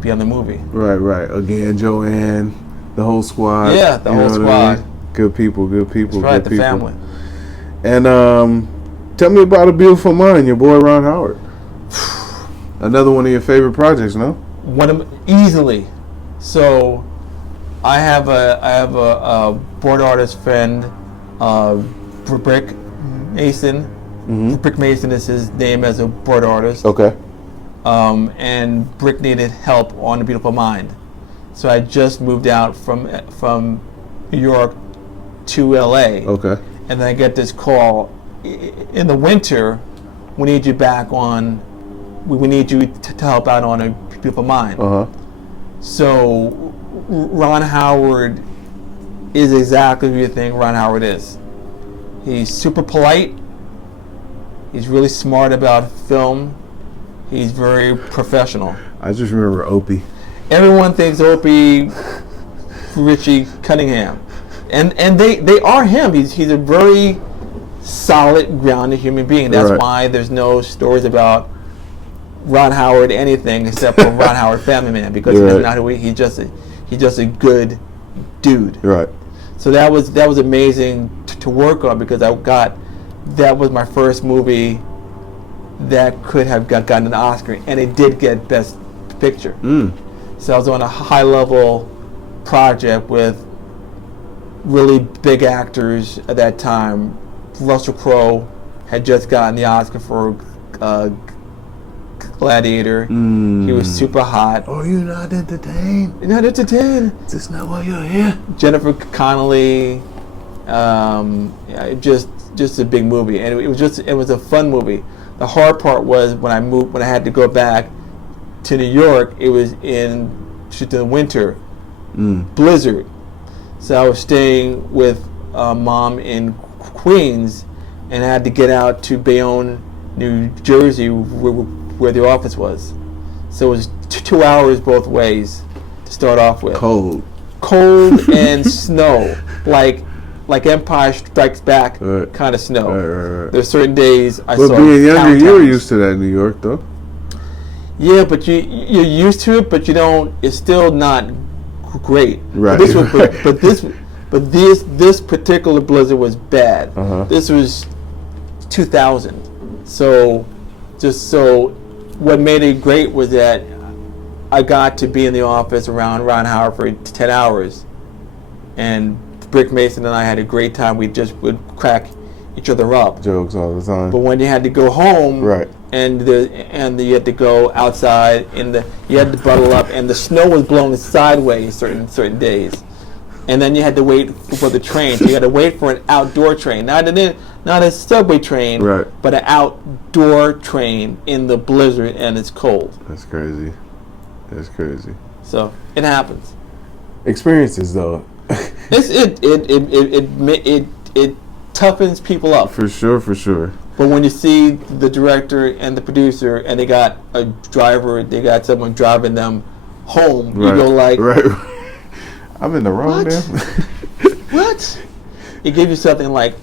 be on the movie. Right. Again, Joanne, the whole squad. Yeah, the whole squad. I mean? Good people. That's right, the family. And tell me about A Beautiful Mind, your boy Ron Howard. Another one of your favorite projects, no? Easily. So, I have a board artist friend, Brick Mason. Mm-hmm. Brick Mason is his name as a board artist. Okay. And Brick needed help on A Beautiful Mind, so I just moved out from New York to LA. Okay. And then I get this call in the winter. We need you back on. We need you to help out on A Beautiful Mind. So Ron Howard is exactly who you think Ron Howard is. He's super polite. He's really smart about film. He's very professional. I just remember Opie. Everyone thinks Opie, Richie Cunningham, and they are him. He's a very solid, grounded human being. That's why there's no stories about Ron Howard anything except for Ron Howard Family Man, because he's not who he's just a good dude. Right. So that was amazing to work on, because that was my first movie that could have gotten an Oscar, and it did get Best Picture. So I was on a high level project with really big actors at that time. Russell Crowe had just gotten the Oscar for Gladiator. He was super hot. Oh, you're not entertained? You're not entertained? Is this not why you're here? Jennifer Connelly, Yeah, just a big movie, and it was a fun movie. The hard part was when I had to go back to New York. It was in the winter, blizzard. So I was staying with Mom in Queens, and I had to get out to Bayonne, New Jersey, where the office was. So it was 2 hours both ways to start off with. Cold And snow, like Empire Strikes Back kind of snow. Right. There's certain days I But saw. being younger, you were downtowns. used to that in New York, though. Yeah, but you're used to it, but you don't. It's still not great. Right. But this particular blizzard was bad. Uh-huh. This was 2000. So what made it great was that I got to be in the office around Ron Howard for 10 hours, and Brick Mason and I had a great time. We just would crack each other up. Jokes all the time. But when you had to go home, Right. and you had to go outside, you had to bundle up, and the snow was blowing sideways certain days, and then you had to wait for the train. So you had to wait for an outdoor train, not a subway train, Right. but an outdoor train in the blizzard, and it's cold. That's crazy. That's crazy. So it happens. Experiences, though. It toughens people up. For sure. But when you see the director and the producer, and they got a driver, they got someone driving them home, you go like, right. I'm in the wrong What? damn. what? It gives you something like,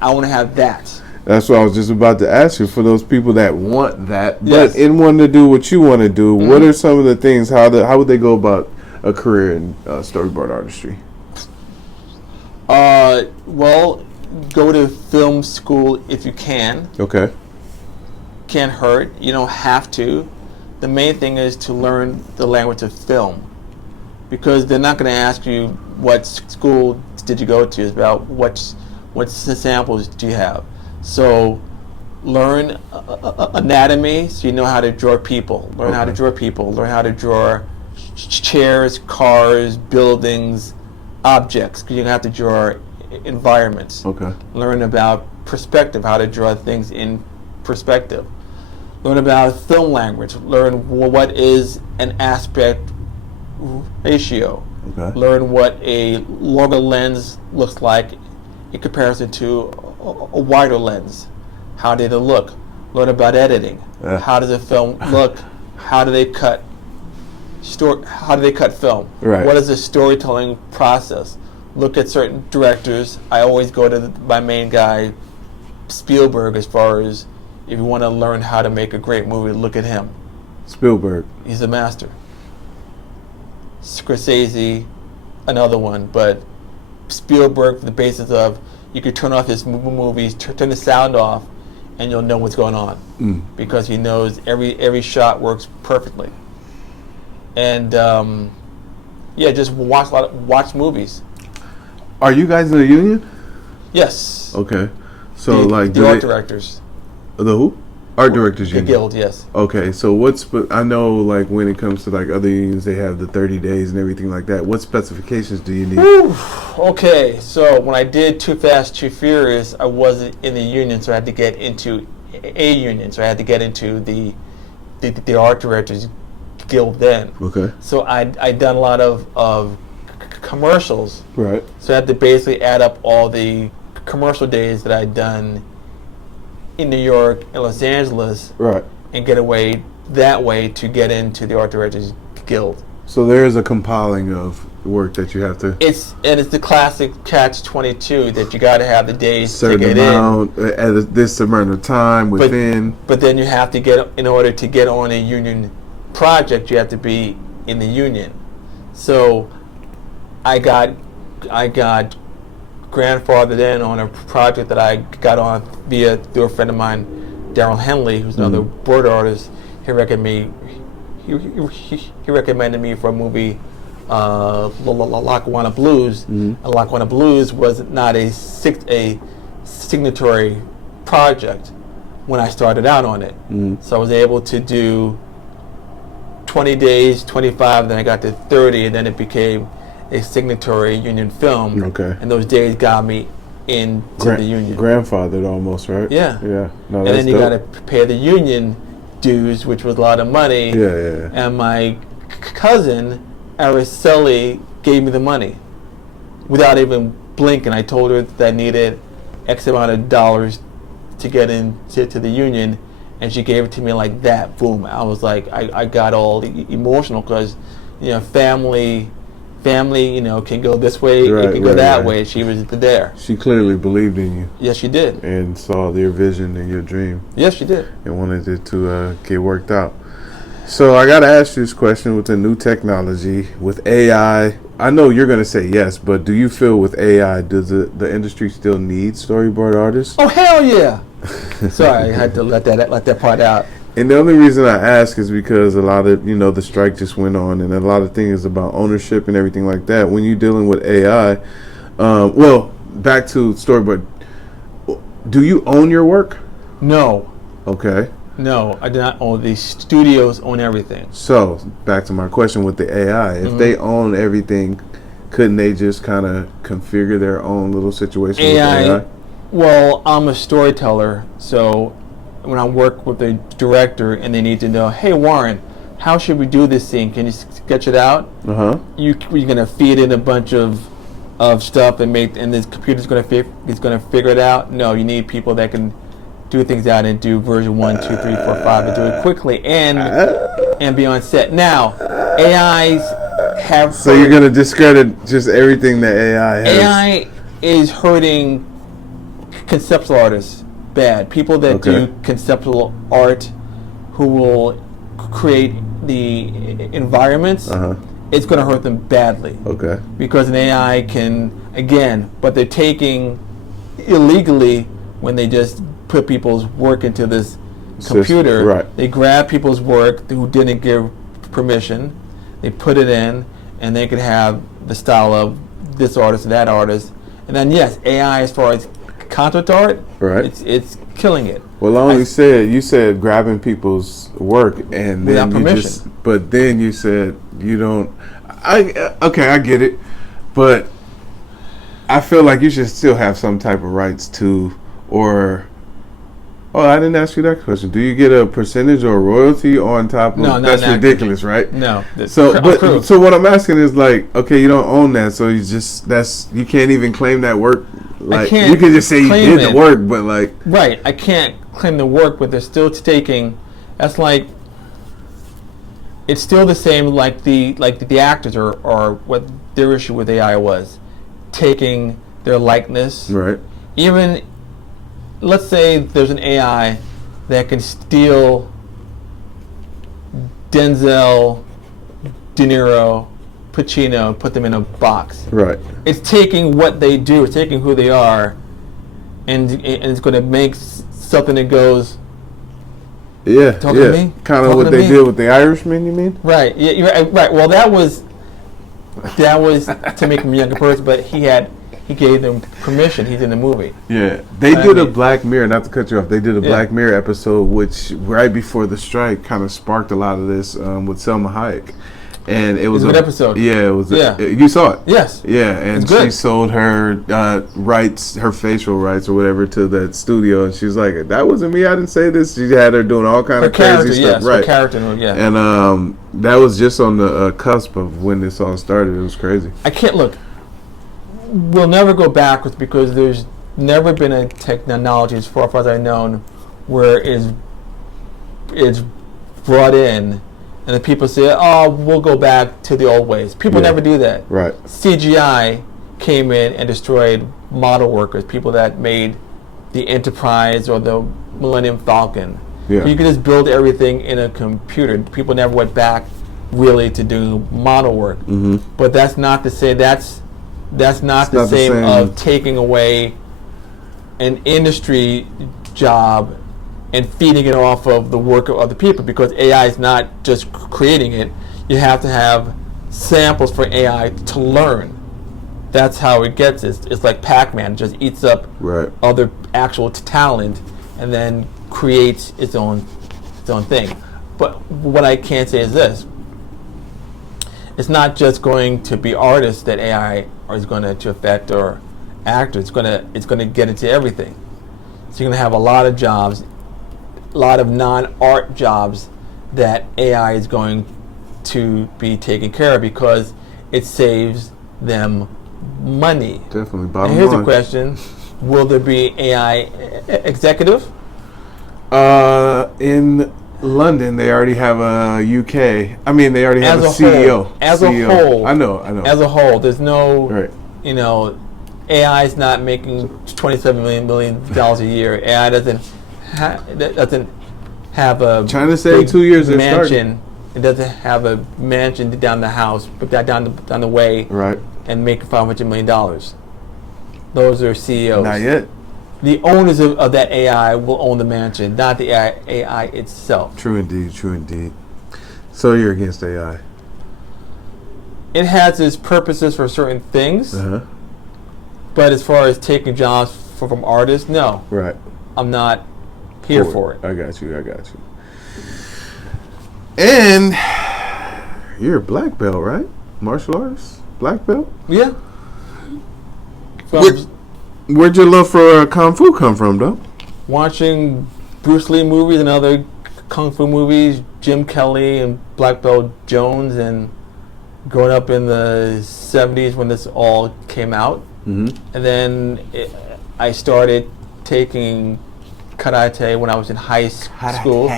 I want to have that. That's what I was just about to ask you, for those people that want that, Yes. but in wanting to do what you want to do, what are some of the things, how would they go about a career in storyboard artistry? Well, go to film school if you can. Okay. Can't hurt. You don't have to. The main thing is to learn the language of film, because they're not going to ask you what school did you go to. It's about what samples do you have. So learn anatomy, so you know how to draw people. Learn how to draw people. Learn how to draw chairs, cars, buildings, objects, because you're going to have to draw environments. Okay. Learn about perspective, how to draw things in perspective. Learn about film language. Learn what is an aspect ratio. Okay. Learn what a longer lens looks like in comparison to a wider lens. How did it look? Learn about editing. Yeah. How does a film look? How do they cut How do they cut film? Right. What is the storytelling process? Look at certain directors. I always go to my main guy, Spielberg, as far as if you want to learn how to make a great movie, look at him. Spielberg. He's a master. Scorsese, another one, but Spielberg, for the basis of, you could turn off his movies, turn the sound off, and you'll know what's going on, because he knows every shot works perfectly. And just watch movies. Are you guys in a union? Yes. Okay. So the art directors. The who? Art directors The union. guild, yes. Okay, so I know, like, when it comes to like other unions, they have the 30 days and everything like that. What specifications do you need? Whew. Okay, so when I did Too Fast, Too Furious, I wasn't in the union, so I had to get into a union. So I had to get into the art directors guild then. Okay. So I'd done a lot of commercials. Right. So I had to basically add up all the commercial days that I'd done in New York and Los Angeles, Right. and get away that way to get into the Art Directors Guild. So there is a compiling of work that you have to It's the classic catch-22 that you got to have the days to certain get amount at this amount of time within. But then you have to get, in order to get on a union project, you have to be in the union. So I got grandfathered in on a project that I got on through a friend of mine, Daryl Henley, who's another board artist. He recommended me for a movie, Lackawanna Blues. And Lackawanna Blues was not a signatory project when I started out on it. So I was able to do 20 days, 25, then I got to 30, and then it became a signatory union film. Okay. And those days got me into the union. Grandfathered almost, right? Yeah. Yeah. No, And that's then you got dope. to pay the union dues, which was a lot of money. Yeah. And my cousin, Araceli, gave me the money without even blinking. I told her that I needed X amount of dollars to get into the union, and she gave it to me like that. Boom. I was like, I got all emotional because, family, can go this way, it can go that way. She was there. She clearly believed in you. Yes, she did. And saw your vision and your dream. Yes, she did. And wanted it to get worked out. So I got to ask you this question with the new technology, with AI. I know you're going to say yes, but do you feel with AI, does the industry still need storyboard artists? Oh, hell yeah. Sorry, I had to let that part out. And the only reason I ask is because a lot of, the strike just went on, and a lot of things about ownership and everything like that. When you're dealing with AI, back to storyboard, do you own your work? No. Okay. No, I do not own. The studios own everything. So, back to my question with the AI. If they own everything, couldn't they just kind of configure their own little situation with the AI? Well, I'm a storyteller, so when I work with the director and they need to know, hey, Warren, how should we do this scene? Can you sketch it out? You're going to feed in a bunch of stuff and this computer's going to figure it out? No, you need people that can do things out and do version 1, 2, 3, 4, 5 and do it quickly and be on set. Now, AIs have... So you're going to discredit just everything that AI has? AI is hurting conceptual artists bad. People that do conceptual art who will create the environments, it's going to hurt them badly. Okay. Because an AI can, again, but they're taking illegally when they just put people's work into this computer. Right. They grab people's work who didn't give permission, they put it in, and they could have the style of this artist and that artist. And then, yes, AI as far as concept art, it's killing it. Well, you said grabbing people's work and without then permission. But then you said you don't. I get it, but I feel like you should still have some type of rights to, or. Oh, I didn't ask you that question. Do you get a percentage or a royalty on top of? No, that's ridiculous, right? No. So what I'm asking is like, okay, you don't own that, so you can't even claim that work. Like you can just say you did the work, but like right, I can't claim the work, but they're still taking. That's like it's still the same. Like the actors or what their issue with AI was, taking their likeness. Right. Even let's say there's an AI that can steal Denzel, De Niro, Pacino, put them in a box. Right. It's taking what they do, it's taking who they are, and it's going to make something that goes. Yeah. Talking to me? Kind of what they did with the Irishman, you mean? Right. Yeah. You're right. Well, that was to make him a younger person, but he gave them permission. He's in the movie. Yeah. They did a Black Mirror, not to cut you off, they did a Black Mirror episode, which right before the strike kind of sparked a lot of this with Selma Hayek. And it was a good episode. Yeah, it was. You saw it. Yes. Yeah, and she sold her rights, her facial rights or whatever, to that studio, and she's like, "That wasn't me. I didn't say this." She had her doing all kind of crazy stuff. Yes, right. Her character. Yeah. And that was just on the cusp of when this all started. It was crazy. I can't look. We'll never go backwards because there's never been a technology, as far as I know, where it's brought in. And the people say, "Oh, we'll go back to the old ways." People never do that. Right. CGI came in and destroyed model workers, people that made the Enterprise or the Millennium Falcon. Yeah. You could just build everything in a computer. People never went back really to do model work. Mm-hmm. But that's not to say that's not the same of taking away an industry job and feeding it off of the work of other people, because AI is not just creating it. You have to have samples for AI to learn. That's how it gets it. It's like Pac-Man, it just eats up other actual talent and then creates its own thing. But what I can say is this. It's not just going to be artists that AI is going to affect, or actor. It's gonna get into everything. So you're gonna have a lot of jobs, a lot of non-art jobs that AI is going to be taken care of because it saves them money. Definitely. Bottom And here's line. a question: will there be AI executive? In London, they already have a UK. I mean, they already have a CEO. As CEO. a whole, I know. As a whole, there's no, Right. AI is not making $27 million a year. AI doesn't have a Trying to say big 2 years it started. mansion. It doesn't have a mansion down the house, but down the way, Right. and make $500 million. Those are CEOs. Not yet. The owners of that AI will own the mansion, not the AI itself. True indeed. True indeed. So you're against AI. It has its purposes for certain things, Uh-huh. but as far as taking jobs from artists, no, Right. I'm not here for it. I got you. And you're a black belt, right? Martial artist? Black belt? Yeah. Where- Where'd your love for Kung Fu come from, though? Watching Bruce Lee movies and other kung fu movies, Jim Kelly and Black Belt Jones, and growing up in the 70s when this all came out. Mm-hmm. And then I started taking karate when I was in high school.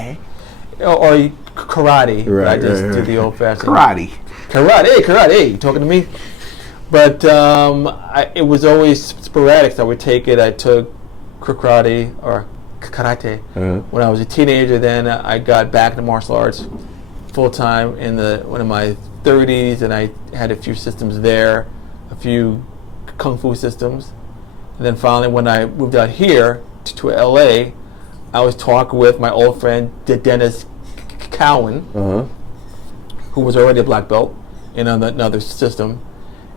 Or karate. But I Right, just right, did right. the old-fashioned Karate. Karate, you talking to me? But it was always sporadic. So I would take it. I took karate or karate Uh-huh. when I was a teenager. Then I got back into martial arts full time in one of my 30s, and I had a few systems there, a few kung fu systems. And then finally, when I moved out here to LA, I was talking with my old friend Dennis Cowan, Uh-huh. who was already a black belt in another system,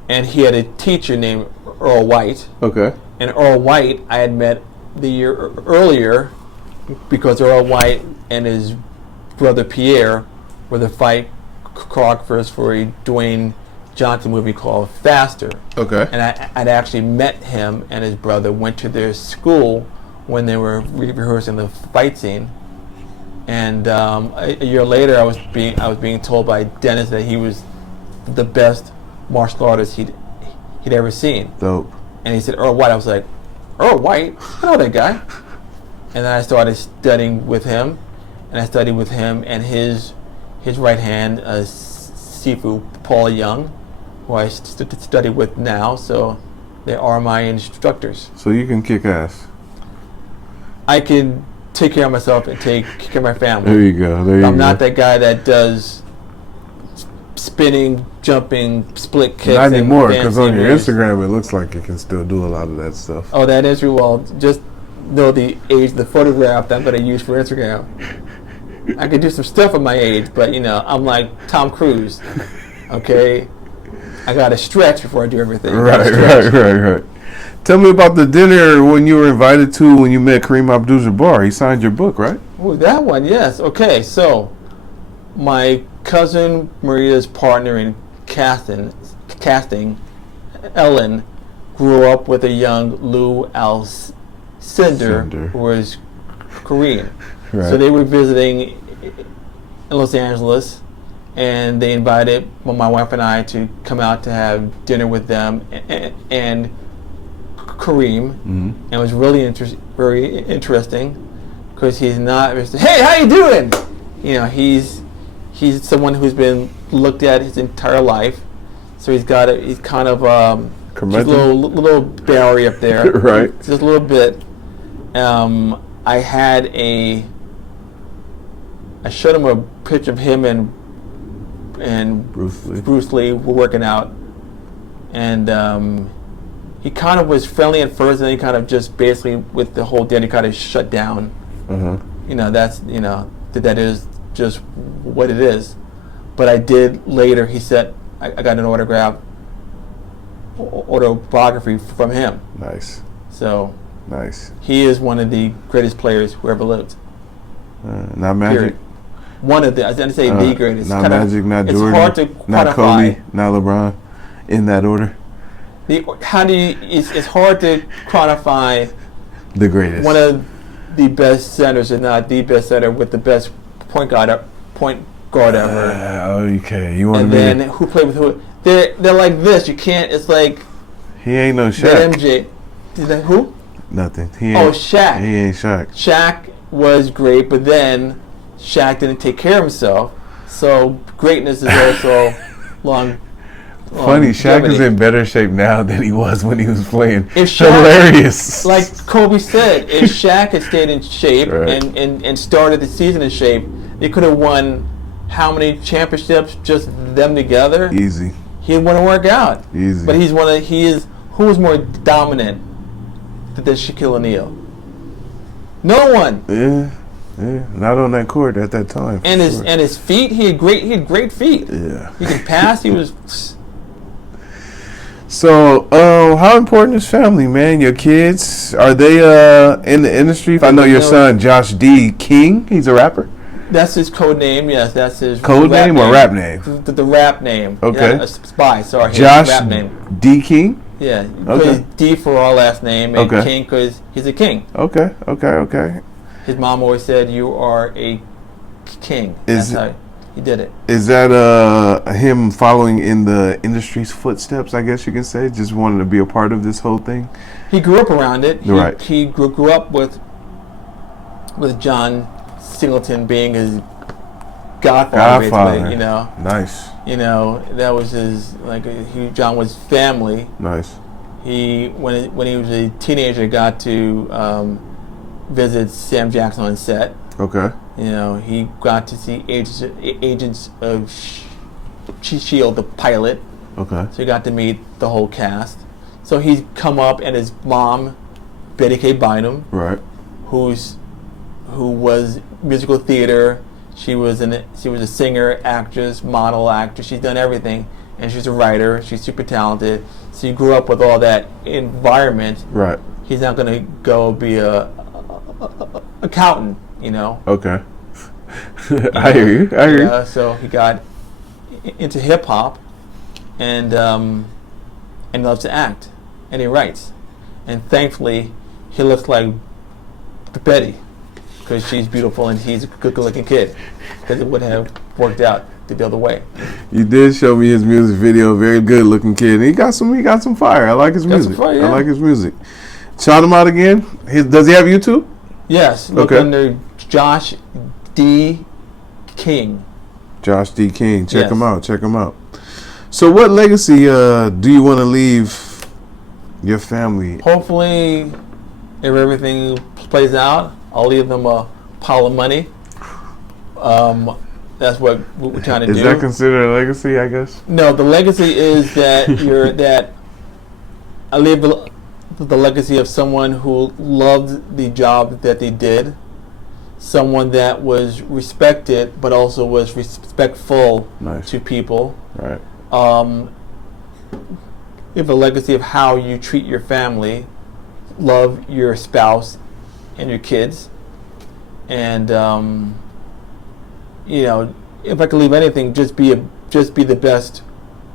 and he had a teacher named Earl White. Okay. And Earl White I had met the year earlier because Earl White and his brother Pierre were the fight choreographers for a Dwayne Johnson movie called Faster. Okay. And I'd actually met him and his brother, went to their school when they were rehearsing the fight scene. And a year later, I was being told by Dennis that he was the best martial artist he'd ever seen. Dope. And he said Earl White. I was like, Earl White? I know that guy. And then I started studying with him, and I studied with him and his right hand, Sifu Paul Young, who I study with now. So they are my instructors. So you can kick ass. I can take care of myself and take care of my family. There you go. There you go. I'm not that guy that does spinning, jumping, split kicks. Not anymore, and because on your fancy moves. Instagram, it looks like you can still do a lot of that stuff. Oh, that is true. Well, just know the age, the photograph that I'm going to use for Instagram. I could do some stuff at my age, but I'm like Tom Cruise. Okay, I got to stretch before I do everything. Right. Tell me about the dinner when you were invited to when you met Kareem Abdul-Jabbar. He signed your book, right? Oh, that one, yes. Okay, so my cousin Maria's partner in casting, Ellen, grew up with a young Lou Alcindor, who was Korean. Right. So they were visiting in Los Angeles, and they invited my wife and I to come out to have dinner with them and Kareem, Mm-hmm. and it was really very interesting because he's not. Hey, how you doing? He's someone who's been looked at his entire life, so he's kind of just a little barrier up there, Right. Just a little bit. I showed him a picture of him and Bruce Lee were working out, and he kind of was friendly at first, and then he kind of just basically with the whole dinner kind of shut down. Uh-huh. That is just what it is. But I did later. He said I got an autobiography from him. Nice. So Nice. he is one of the greatest players who ever lived. Not Magic. Period. One of the. I didn't say the greatest. Not Magic. Not Jordan. It's hard to not quantify. Kobe. Not LeBron. In that order. How do you? It's hard to quantify The greatest. one of the best centers, if not the best center, with the best point guard ever. Okay, you want And to be? then who played with who? They're like this. You can't. It's like He ain't no Shaq. that MJ. Is that who? Nothing. He ain't, Oh, Shaq. He ain't Shaq. Shaq was great, but then Shaq didn't take care of himself. So greatness is also long. Funny, Shaq is longevity. in better shape now than he was when he was playing. If Shaq- Hilarious. Like Kobe said, if Shaq had stayed in shape Right. and started the season in shape, they could have won how many championships just them together? Easy. He'd want to work out. Easy. But who is more dominant than Shaquille O'Neal? No one. Yeah. Not on that court at that time. And for sure. his feet, he had great feet. Yeah. He could pass, he was So, how important is family, man? Your kids, are they in the industry? I know your son, Josh D. King, he's a rapper. that's his code name, yes, that's his Code name or rap name? The rap name. Okay. Yeah, Spy, sorry. his Josh rap name. D. King? Yeah. Okay. D for our last name and Okay. King because he's a king. Okay. His mom always said, "You are a king." Is That's how he did it. Is that him following in the industry's footsteps, I guess you can say? Just wanted to be a part of this whole thing? He grew up around it. Right. He grew up with John Singleton being his godfather. Basically, you know. Nice. You know, that was his, John was family. Nice. He, when he was a teenager, got to visit Sam Jackson on set. Okay. You know, he got to see Agents of S.H.I.E.L.D., the pilot. Okay. So he got to meet the whole cast. So he's come up, and his mom, Betty K. Bynum, Right. who was musical theater. She was a singer, actress, model, actress. She's done everything, and she's a writer. She's super talented. So he grew up with all that environment. Right. He's not going to go be a accountant, you know. Okay. I hear you. So he got into hip hop, and loves to act, and he writes, and thankfully he looks like Betty, because she's beautiful and he's a good-looking kid, because it wouldn't have worked out the other way. You did show me his music video. Very good looking kid. He got some fire. I like his music. Fire, yeah. I like his music. Shout him out again. Does he have YouTube? Yes, look Okay. under Josh D. King. Josh D. King. Check Yes. him out. Check him out. So, what legacy do you want to leave your family? Hopefully, if everything plays out, I'll leave them a pile of money. That's what we're trying to do. Is that considered a legacy, I guess? No, the legacy is that I leave the legacy of someone who loved the job that they did, someone that was respected but also was respectful Nice. to people. Right. You have a legacy of how you treat your family, love your spouse and your kids, and you know, if I could leave anything, just be the best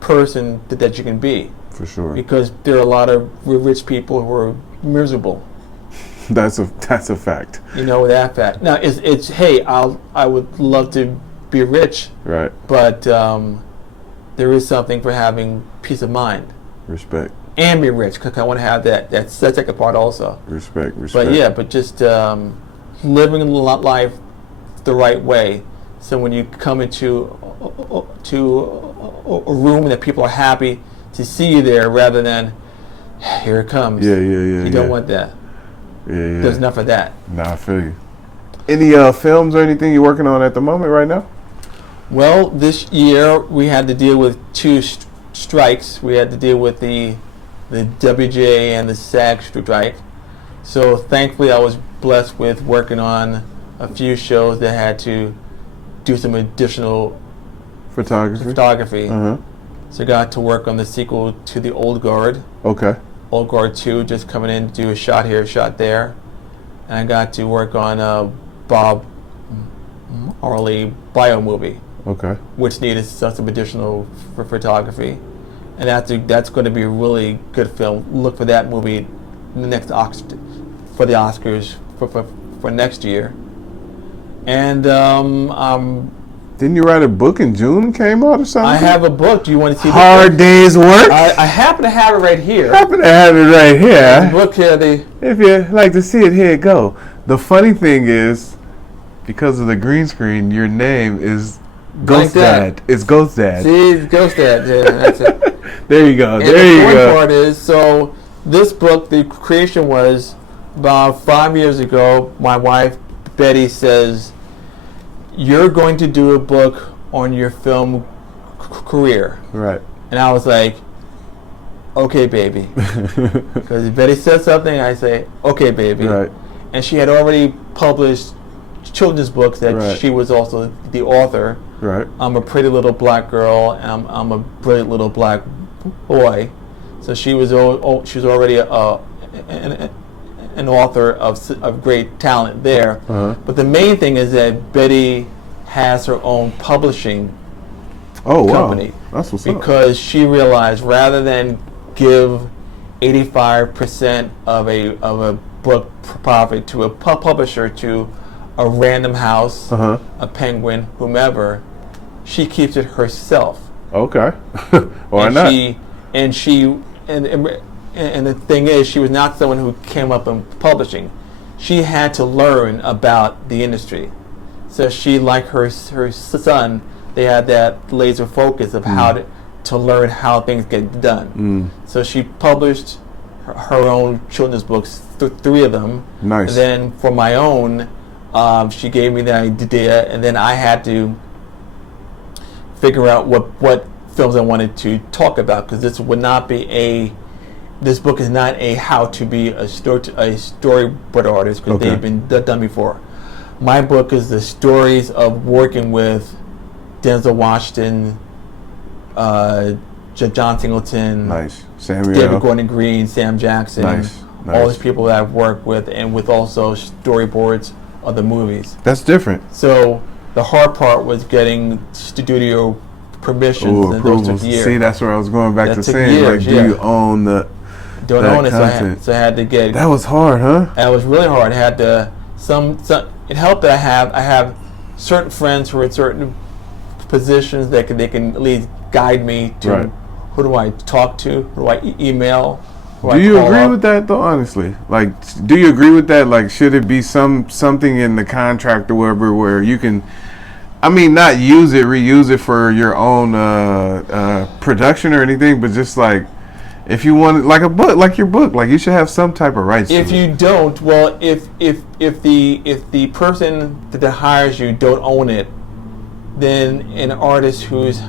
person that you can be, For sure. because there are a lot of rich people who are miserable. That's a fact. You know that fact. Now it's hey, I would love to be rich, Right. but there is something for having peace of mind Respect. and be rich, because I want to have that. That's the second part also. Respect. But just living life the right way. So when you come into a room that people are happy to see you there, rather than here it comes. Yeah. You don't want that. Yeah. There's enough of that. Nah, I feel you. Any films or anything you're working on at the moment right now? Well, this year we had to deal with two strikes. We had to deal with the WGA and the SAG strike. So thankfully I was blessed with working on a few shows that had to do some additional photography. Uh-huh. So I got to work on the sequel to The Old Guard. Okay. Old Guard 2, just coming in to do a shot here, a shot there. And I got to work on Bob Marley bio movie, Okay. which needed some additional photography. and that's going to be a really good film. Look for that movie next for the Oscars for next year. And didn't you write a book in June and came out or something? I have a book. Do you want to see Hard Day's Work? I happen to have it right here. Happen to have it right here. The book here. If you like to see it, here you go. The funny thing is, because of the green screen, your name is Ghost Dad. It's Ghost Dad. See, it's Ghost Dad. Yeah, that's it. There you go. And There you the go. funny part is, so this book, the creation was about 5 years ago. My wife Betty says, "You're going to do a book on your film career." Right. And I was like, "Okay, baby." Because if Betty says something, I say, "Okay, baby." Right. And she had already published children's books that Right. she was also the author. Right. I'm a pretty little black girl, and I'm a brilliant little black boy. So she was already an author of great talent there. Uh-huh. But the main thing is that Betty has her own publishing company. That's what's up. Because she realized rather than give 85% of a book profit to a publisher, to a Random House, Uh-huh. a Penguin, whomever, she keeps it herself. Okay. Why and not? And the thing is, she was not someone who came up in publishing. She had to learn about the industry. So she, like her son, they had that laser focus of how to learn how things get done. So she published her own children's books, 3 of them. Nice. And then for my own, she gave me the idea, and then I had to figure out what films I wanted to talk about, because this book is not a how to be a storyboard artist, because they've been done before. My book is the stories of working with Denzel Washington, John Singleton, Nice. Samuel. David Gordon Green, Sam Jackson, Nice. all these people that I've worked with, and with also storyboards of the movies. That's different. So the hard part was getting studio permissions, Ooh, and those approvals. took years. See, that's where I was going back That to took saying, years, like, do you own the Don't that own it, content? so I had to get. That was hard, huh? That was really hard. I had to it helped that I have certain friends who are in certain positions that they can at least guide me to Right. who do I talk to, who do I email. Do you agree with that though? Honestly, like, do you agree with that? Like, should it be something in the contract or whatever where you can, I mean, not reuse it for your own production or anything, but just like, if you want, like a book, like your book, like you should have some type of rights. If to you don't, well, if the person that hires you don't own it, then an artist who's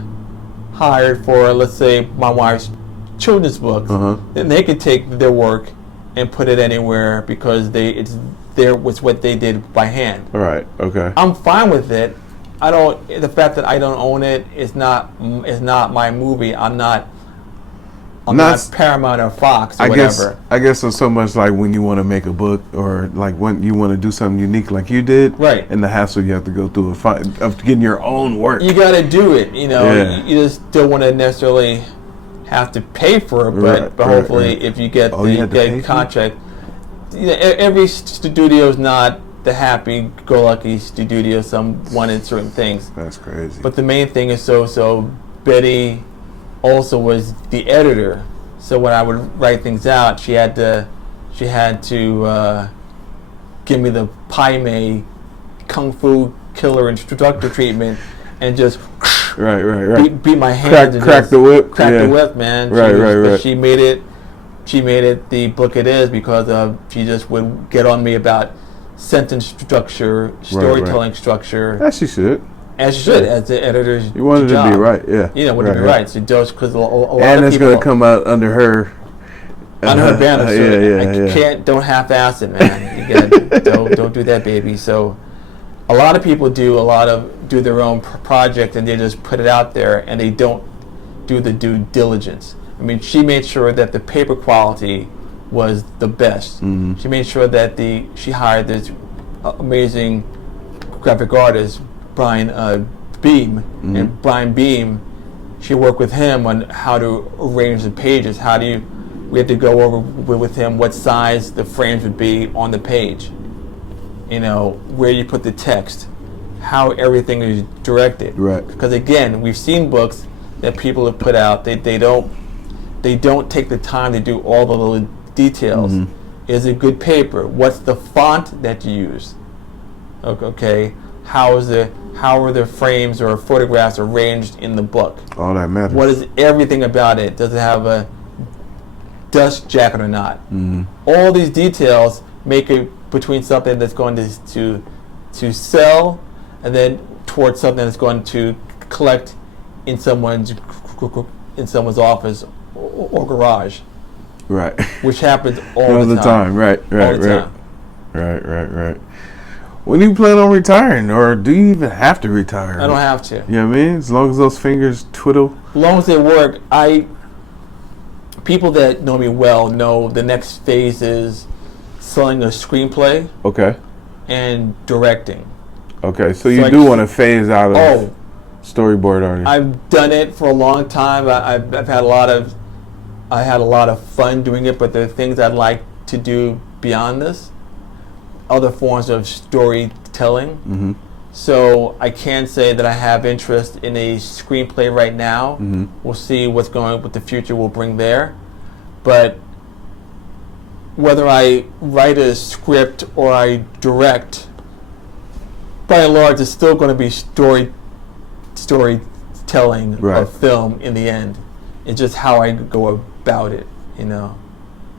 hired for, let's say, my wife's children's books, then they could take their work and put it anywhere because was what they did by hand. All right. Okay. I'm fine with it. The fact that I don't own it is not my movie. I'm not Paramount or Fox or whatever. I guess so much like when you want to make a book or like when you want to do something unique like you did, right? And the hassle you have to go through of getting your own work. You got to do it, you know. Yeah. You just don't want to necessarily have to pay for it, but hopefully if you get the contract, every studio is not the happy-go-lucky studio. Some wanted certain things. That's crazy. But the main thing is so Betty also was the editor. So when I would write things out, she had to give me the Pai Mei Kung Fu killer instructor treatment and just right. beat my hands Crack the whip. The whip, man. Right. She made it the book it is because she just would get on me about sentence structure, storytelling structure. As she should. As you should, as the editor's You wanted job. to be right, yeah. You know, wanted to be right. So just because a lot and of it's people going to come out under her. Under her banner. Yeah. Don't half-ass it, man. You got don't do that, baby. So a lot of people do their own project and they just put it out there and they don't do the due diligence. I mean, she made sure that the paper quality was the best. Mm-hmm. She made sure that she hired this amazing graphic artist, Brian Beam, and Brian Beam she worked with him on how to arrange the pages. We had to go over with him what size the frames would be on the page. Where you put the text, how everything is directed. Right. Because again, we've seen books that people have put out. They don't take the time to do all the little details. Mm-hmm. Is it good paper? What's the font that you use? Okay. How are the frames or photographs arranged in the book? All that matters. What is everything about it? Does it have a dust jacket or not? Mm-hmm. All these details make it between something that's going to sell and then towards something that's going to collect in someone's office or garage. Right. Which happens all the time. Right. All the time. Right. When do you plan on retiring, or do you even have to retire? I don't have to. You know what I mean? As long as those fingers twiddle. As long as they work. People that know me well know the next phase is selling a screenplay. Okay. And directing. Okay, so you do want to phase out of storyboard artist. I've done it for a long time. I've had a lot of fun doing it, but there are things I'd like to do beyond this. Other forms of storytelling. Mm-hmm. So I can say that I have interest in a screenplay right now. Mm-hmm. We'll see what the future will bring there. But whether I write a script or I direct, by and large, it's still going to be storytelling of film in the end. It's just how I go about it, And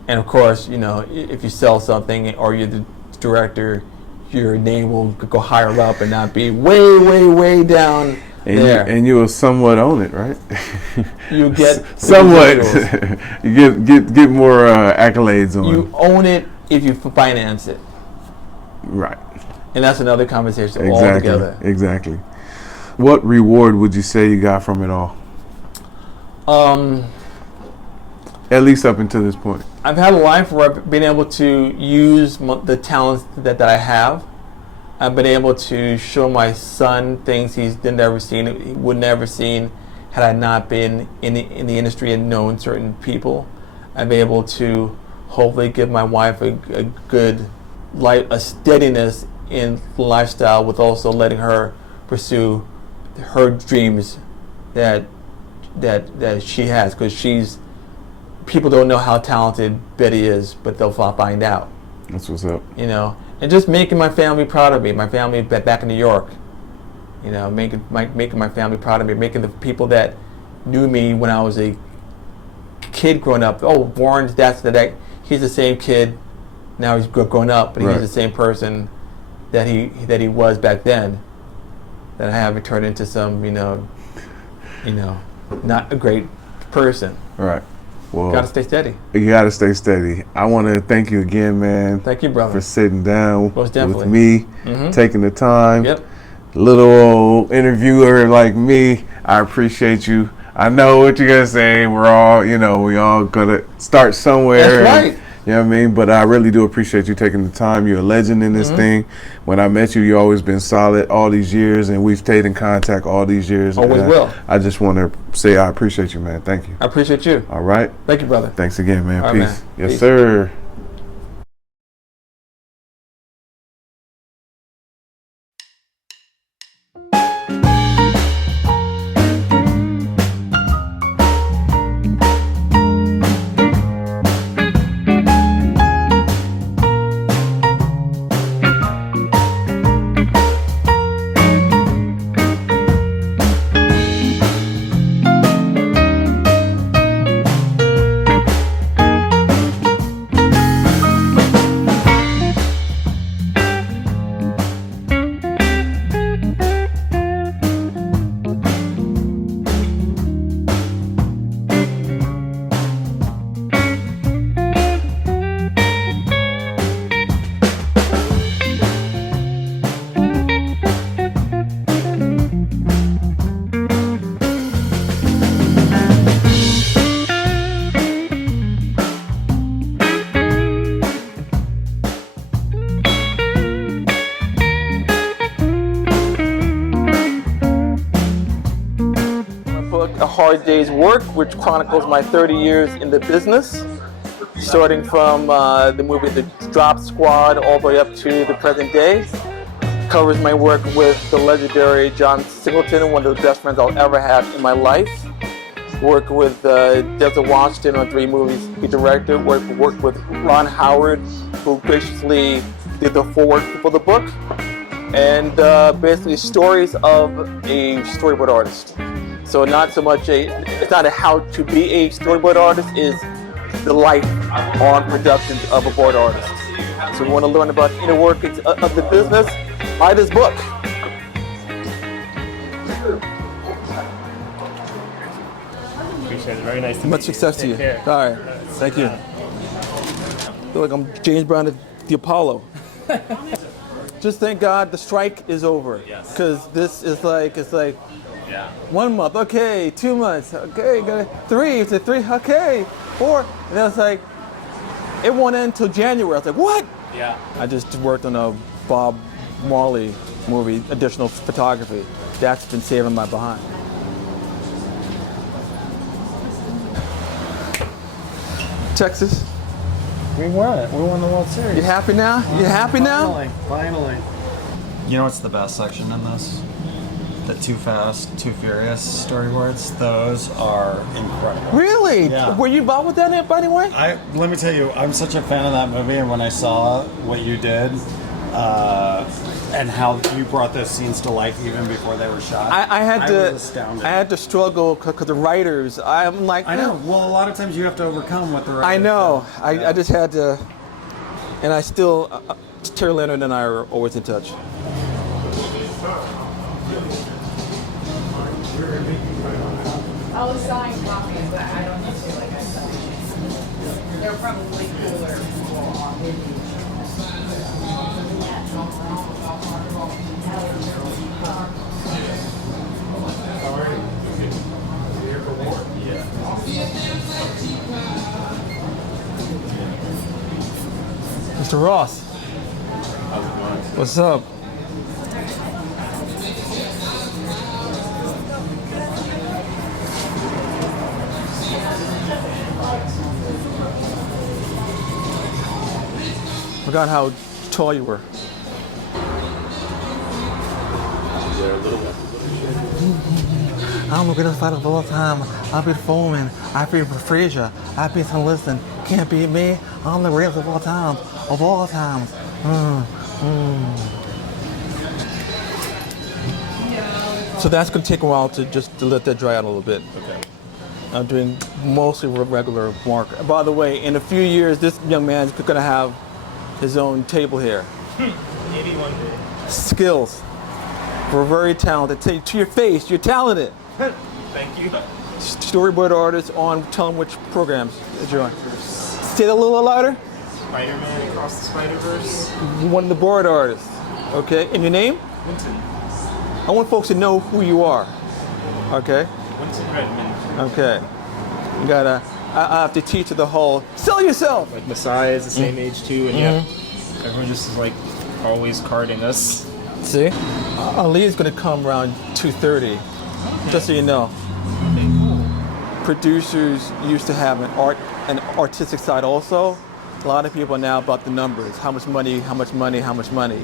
of course, if you sell something or you're the director, your name will go higher up and not be way down there. And you will somewhat own it, right? You get somewhat. You get more accolades on it. You own it if you finance it. Right. And that's another conversation altogether. Exactly. What reward would you say you got from it all? At least up until this point. I've had a life where I've been able to use the talents that I have. I've been able to show my son things he would never seen had I not been in the industry and known certain people. I've been able to hopefully give my wife a good life, a steadiness in lifestyle, with also letting her pursue her dreams that she has, because people don't know how talented Betty is, but they'll find out. That's what's up. And just making my family proud of me. My family back in New York. Making my family proud of me. Making the people that knew me when I was a kid growing up. Oh, Warren's he's the same kid. Now he's grown up, but he's the same person that he was back then. That I haven't turned into some not a great person. Right. Well, gotta stay steady. You gotta stay steady. I want to thank you again, man. Thank you, brother, for sitting down with me, taking the time. Yep. Little old interviewer like me, I appreciate you. I know what you're gonna say. We're all, we all gonna start somewhere. That's right. You know what I mean? But I really do appreciate you taking the time. You're a legend in this thing. When I met you, you always been solid all these years, and we've stayed in contact all these years. Always will. I just want to say I appreciate you, man. Thank you. I appreciate you. All right. Thank you, brother. Thanks again, man. All Peace. right, man. Yes, Peace. sir. Hard Day's Work, which chronicles my 30 years in the business, starting from the movie The Drop Squad all the way up to the present day. Covers my work with the legendary John Singleton, one of the best friends I'll ever have in my life. Worked with Denzel Washington on 3 movies he directed. Worked with Ron Howard, who graciously did the foreword for the book. And basically stories of a storyboard artist. So not so much it's not a how to be a storyboard artist, is the life on productions of a board artist. So if you want to learn about the inner workings of the business, buy this book. Appreciate it. Very nice to meet you. Much success to you. Take care. All right. Thank you. I feel like I'm James Brown at the Apollo. Just thank God the strike is over. Yes. Because this is like, it's like Yeah. 1 month, okay, 2 months, okay, 3, it's a 3, okay, 4. And then it's like, it won't end until January. I was like, what? Yeah. I just worked on a Bob Marley movie, additional photography. That's been saving my behind. Texas, We won it. We won the World Series. you happy now? You happy now? Finally. You know what's the best section in this? The Too Fast, Too Furious storyboards. Those are incredible. Really? Yeah. Were you involved with that by the way? Let me tell you, I'm such a fan of that movie, and when I saw what you did, and how you brought those scenes to life even before they were shot, I had was to astounded. I had to struggle because the writers, I'm like, I know. Well, a lot of times you have to overcome what the writers I know. do. I just had to, and I still, Terry Leonard and I are always in touch. I was selling copies, but I don't need to, like I said. They're probably cooler. Mr. Ross. What's up? Forgot how tall you were. I'm the greatest fighter of all time. I beat Foreman. I beat Frazier. I beat Listen. Can't beat me. I'm the greatest of all time. Of all times. So that's going to take a while to let that dry out a little bit. Okay. I'm doing mostly regular mark. By the way, in a few years, this young man's going to have his own table here. Maybe one day. Skills. We're very talented. To your face, you're talented. Thank you. Storyboard artist on, tell them which programs that you're on. Say that a little louder. Spider-Man Across the Spider-Verse. One of the board artists. Okay, and your name? Winton. I want folks to know who you are. Okay? Winton Redmond. Okay. You gotta, I have to teach you the whole, sell yourself! Like Messiah is the same age too, and yeah, everyone just is like always carding us. See? Ali is gonna come around 2:30, just so you know. Okay, cool. Producers used to have an artistic side also. A lot of people are now about the numbers. How much money, how much money, how much money.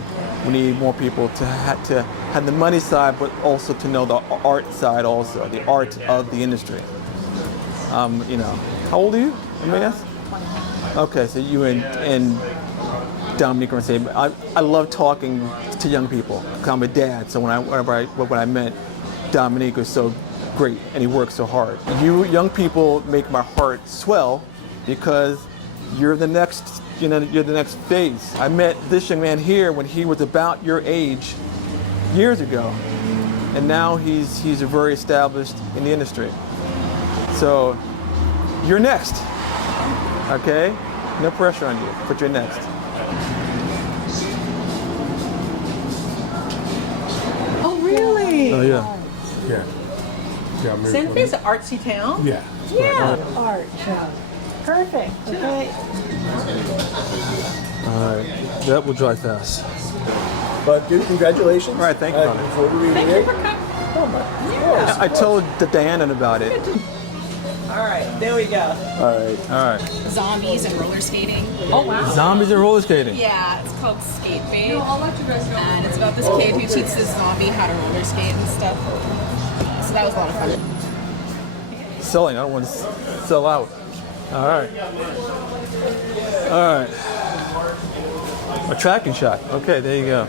We need more people to have the money side, but also to know the art side also, the art of the industry. You know, how old are you? Let me ask. Okay, so you and Dominique are the same. I love talking to young people. 'Cause I'm a dad, so when I met Dominique was so great, and he works so hard. You young people make my heart swell because you're the next, you're the next phase. I met this young man here when he was about your age years ago, and now he's very established in the industry. So you're next, okay? No pressure on you, but you're next. Oh, really? Oh yeah. Yeah. Yeah, I'm Santa Fe's an artsy town? Yeah. Yeah. Art show. Perfect. Okay. All right, that will dry fast. But dude, congratulations. All right, thank you, brother. Before we leave Thank here, you for coming. I told Diana about it. All right, there we go. All right. Zombies and roller skating. Oh wow. Zombies and roller skating. Yeah, it's called Skate Babe. I'll let you guys know. And it's about this kid who teaches this zombie how to roller skate and stuff. So that was a lot of fun. Selling. I don't want to sell out. All right. All right. A tracking shot. Okay, there you go.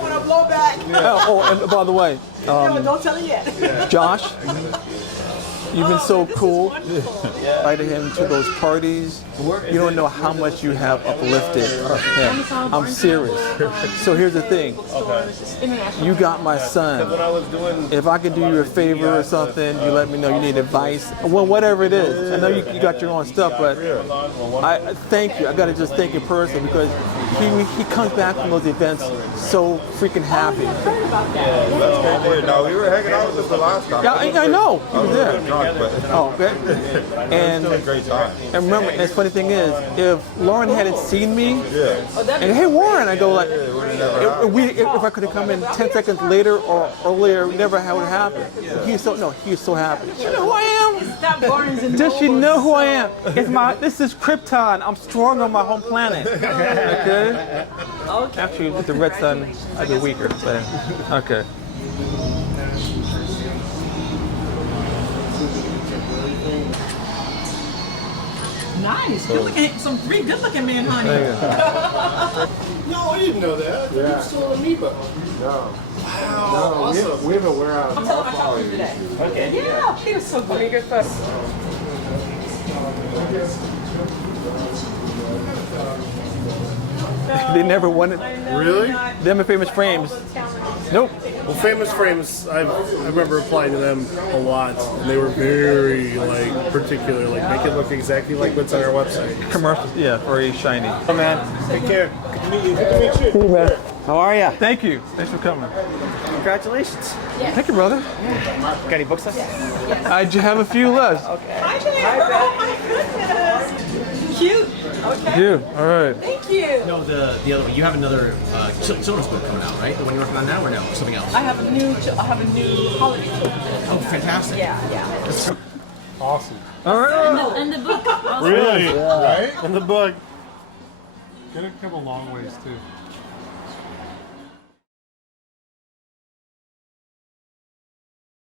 Want to blow back? Oh, and by the way, No, don't tell it yet. Josh, you've been so cool. Invited him to those parties. You don't know how much you have uplifted him. I'm serious. So here's the thing. You got my son. If I could do you a favor or something, you let me know you need advice. Well, whatever it is. I know you got your own stuff, but I thank you. I got to just thank you personally because he comes back from those events so freaking happy. No, we were hanging out with us the last time. Yeah, I know. He was there. Oh, okay. And Great time. and remember, and the funny thing is, if Lauren hadn't seen me, and hey Warren, I go like, if I could have come in 10 seconds later or earlier, we never would have happened. He's so happy. You know who I am? That Barnes and Does she know who I am? This is Krypton. I'm strong on my home planet. Okay. Actually, with the red sun, I'd be weaker. But okay. Nice. Good looking. Some three good looking men, honey. No, I didn't know that. Yeah. You're still an amoeba. No. Wow. No, we have a warehouse. I'll tell him I talked to him today. Okay. Yeah, he was so good. Good photo. They never wanted Really? them in Famous Frames. Nope. Well, Famous Frames, I remember applying to them a lot, and they were very particular, make it look exactly like what's on our website. Commercials, yeah, very shiny. Oh man, Take care. Good to meet you. Good to meet you. man. How are ya? Thank you. Thanks for coming. Congratulations. Thank you, brother. Got any books left? I have a few left. Hi there. Oh my goodness. Cute. Okay. You. All right. Thank you. No, the other one. You have another children's book coming out, right? The one you're working on now, or no? Or something else? I have a new holiday book. Oh, fantastic. Yeah. Awesome. All right. And the book. Really? Right? In the book. Get a couple long ways, too.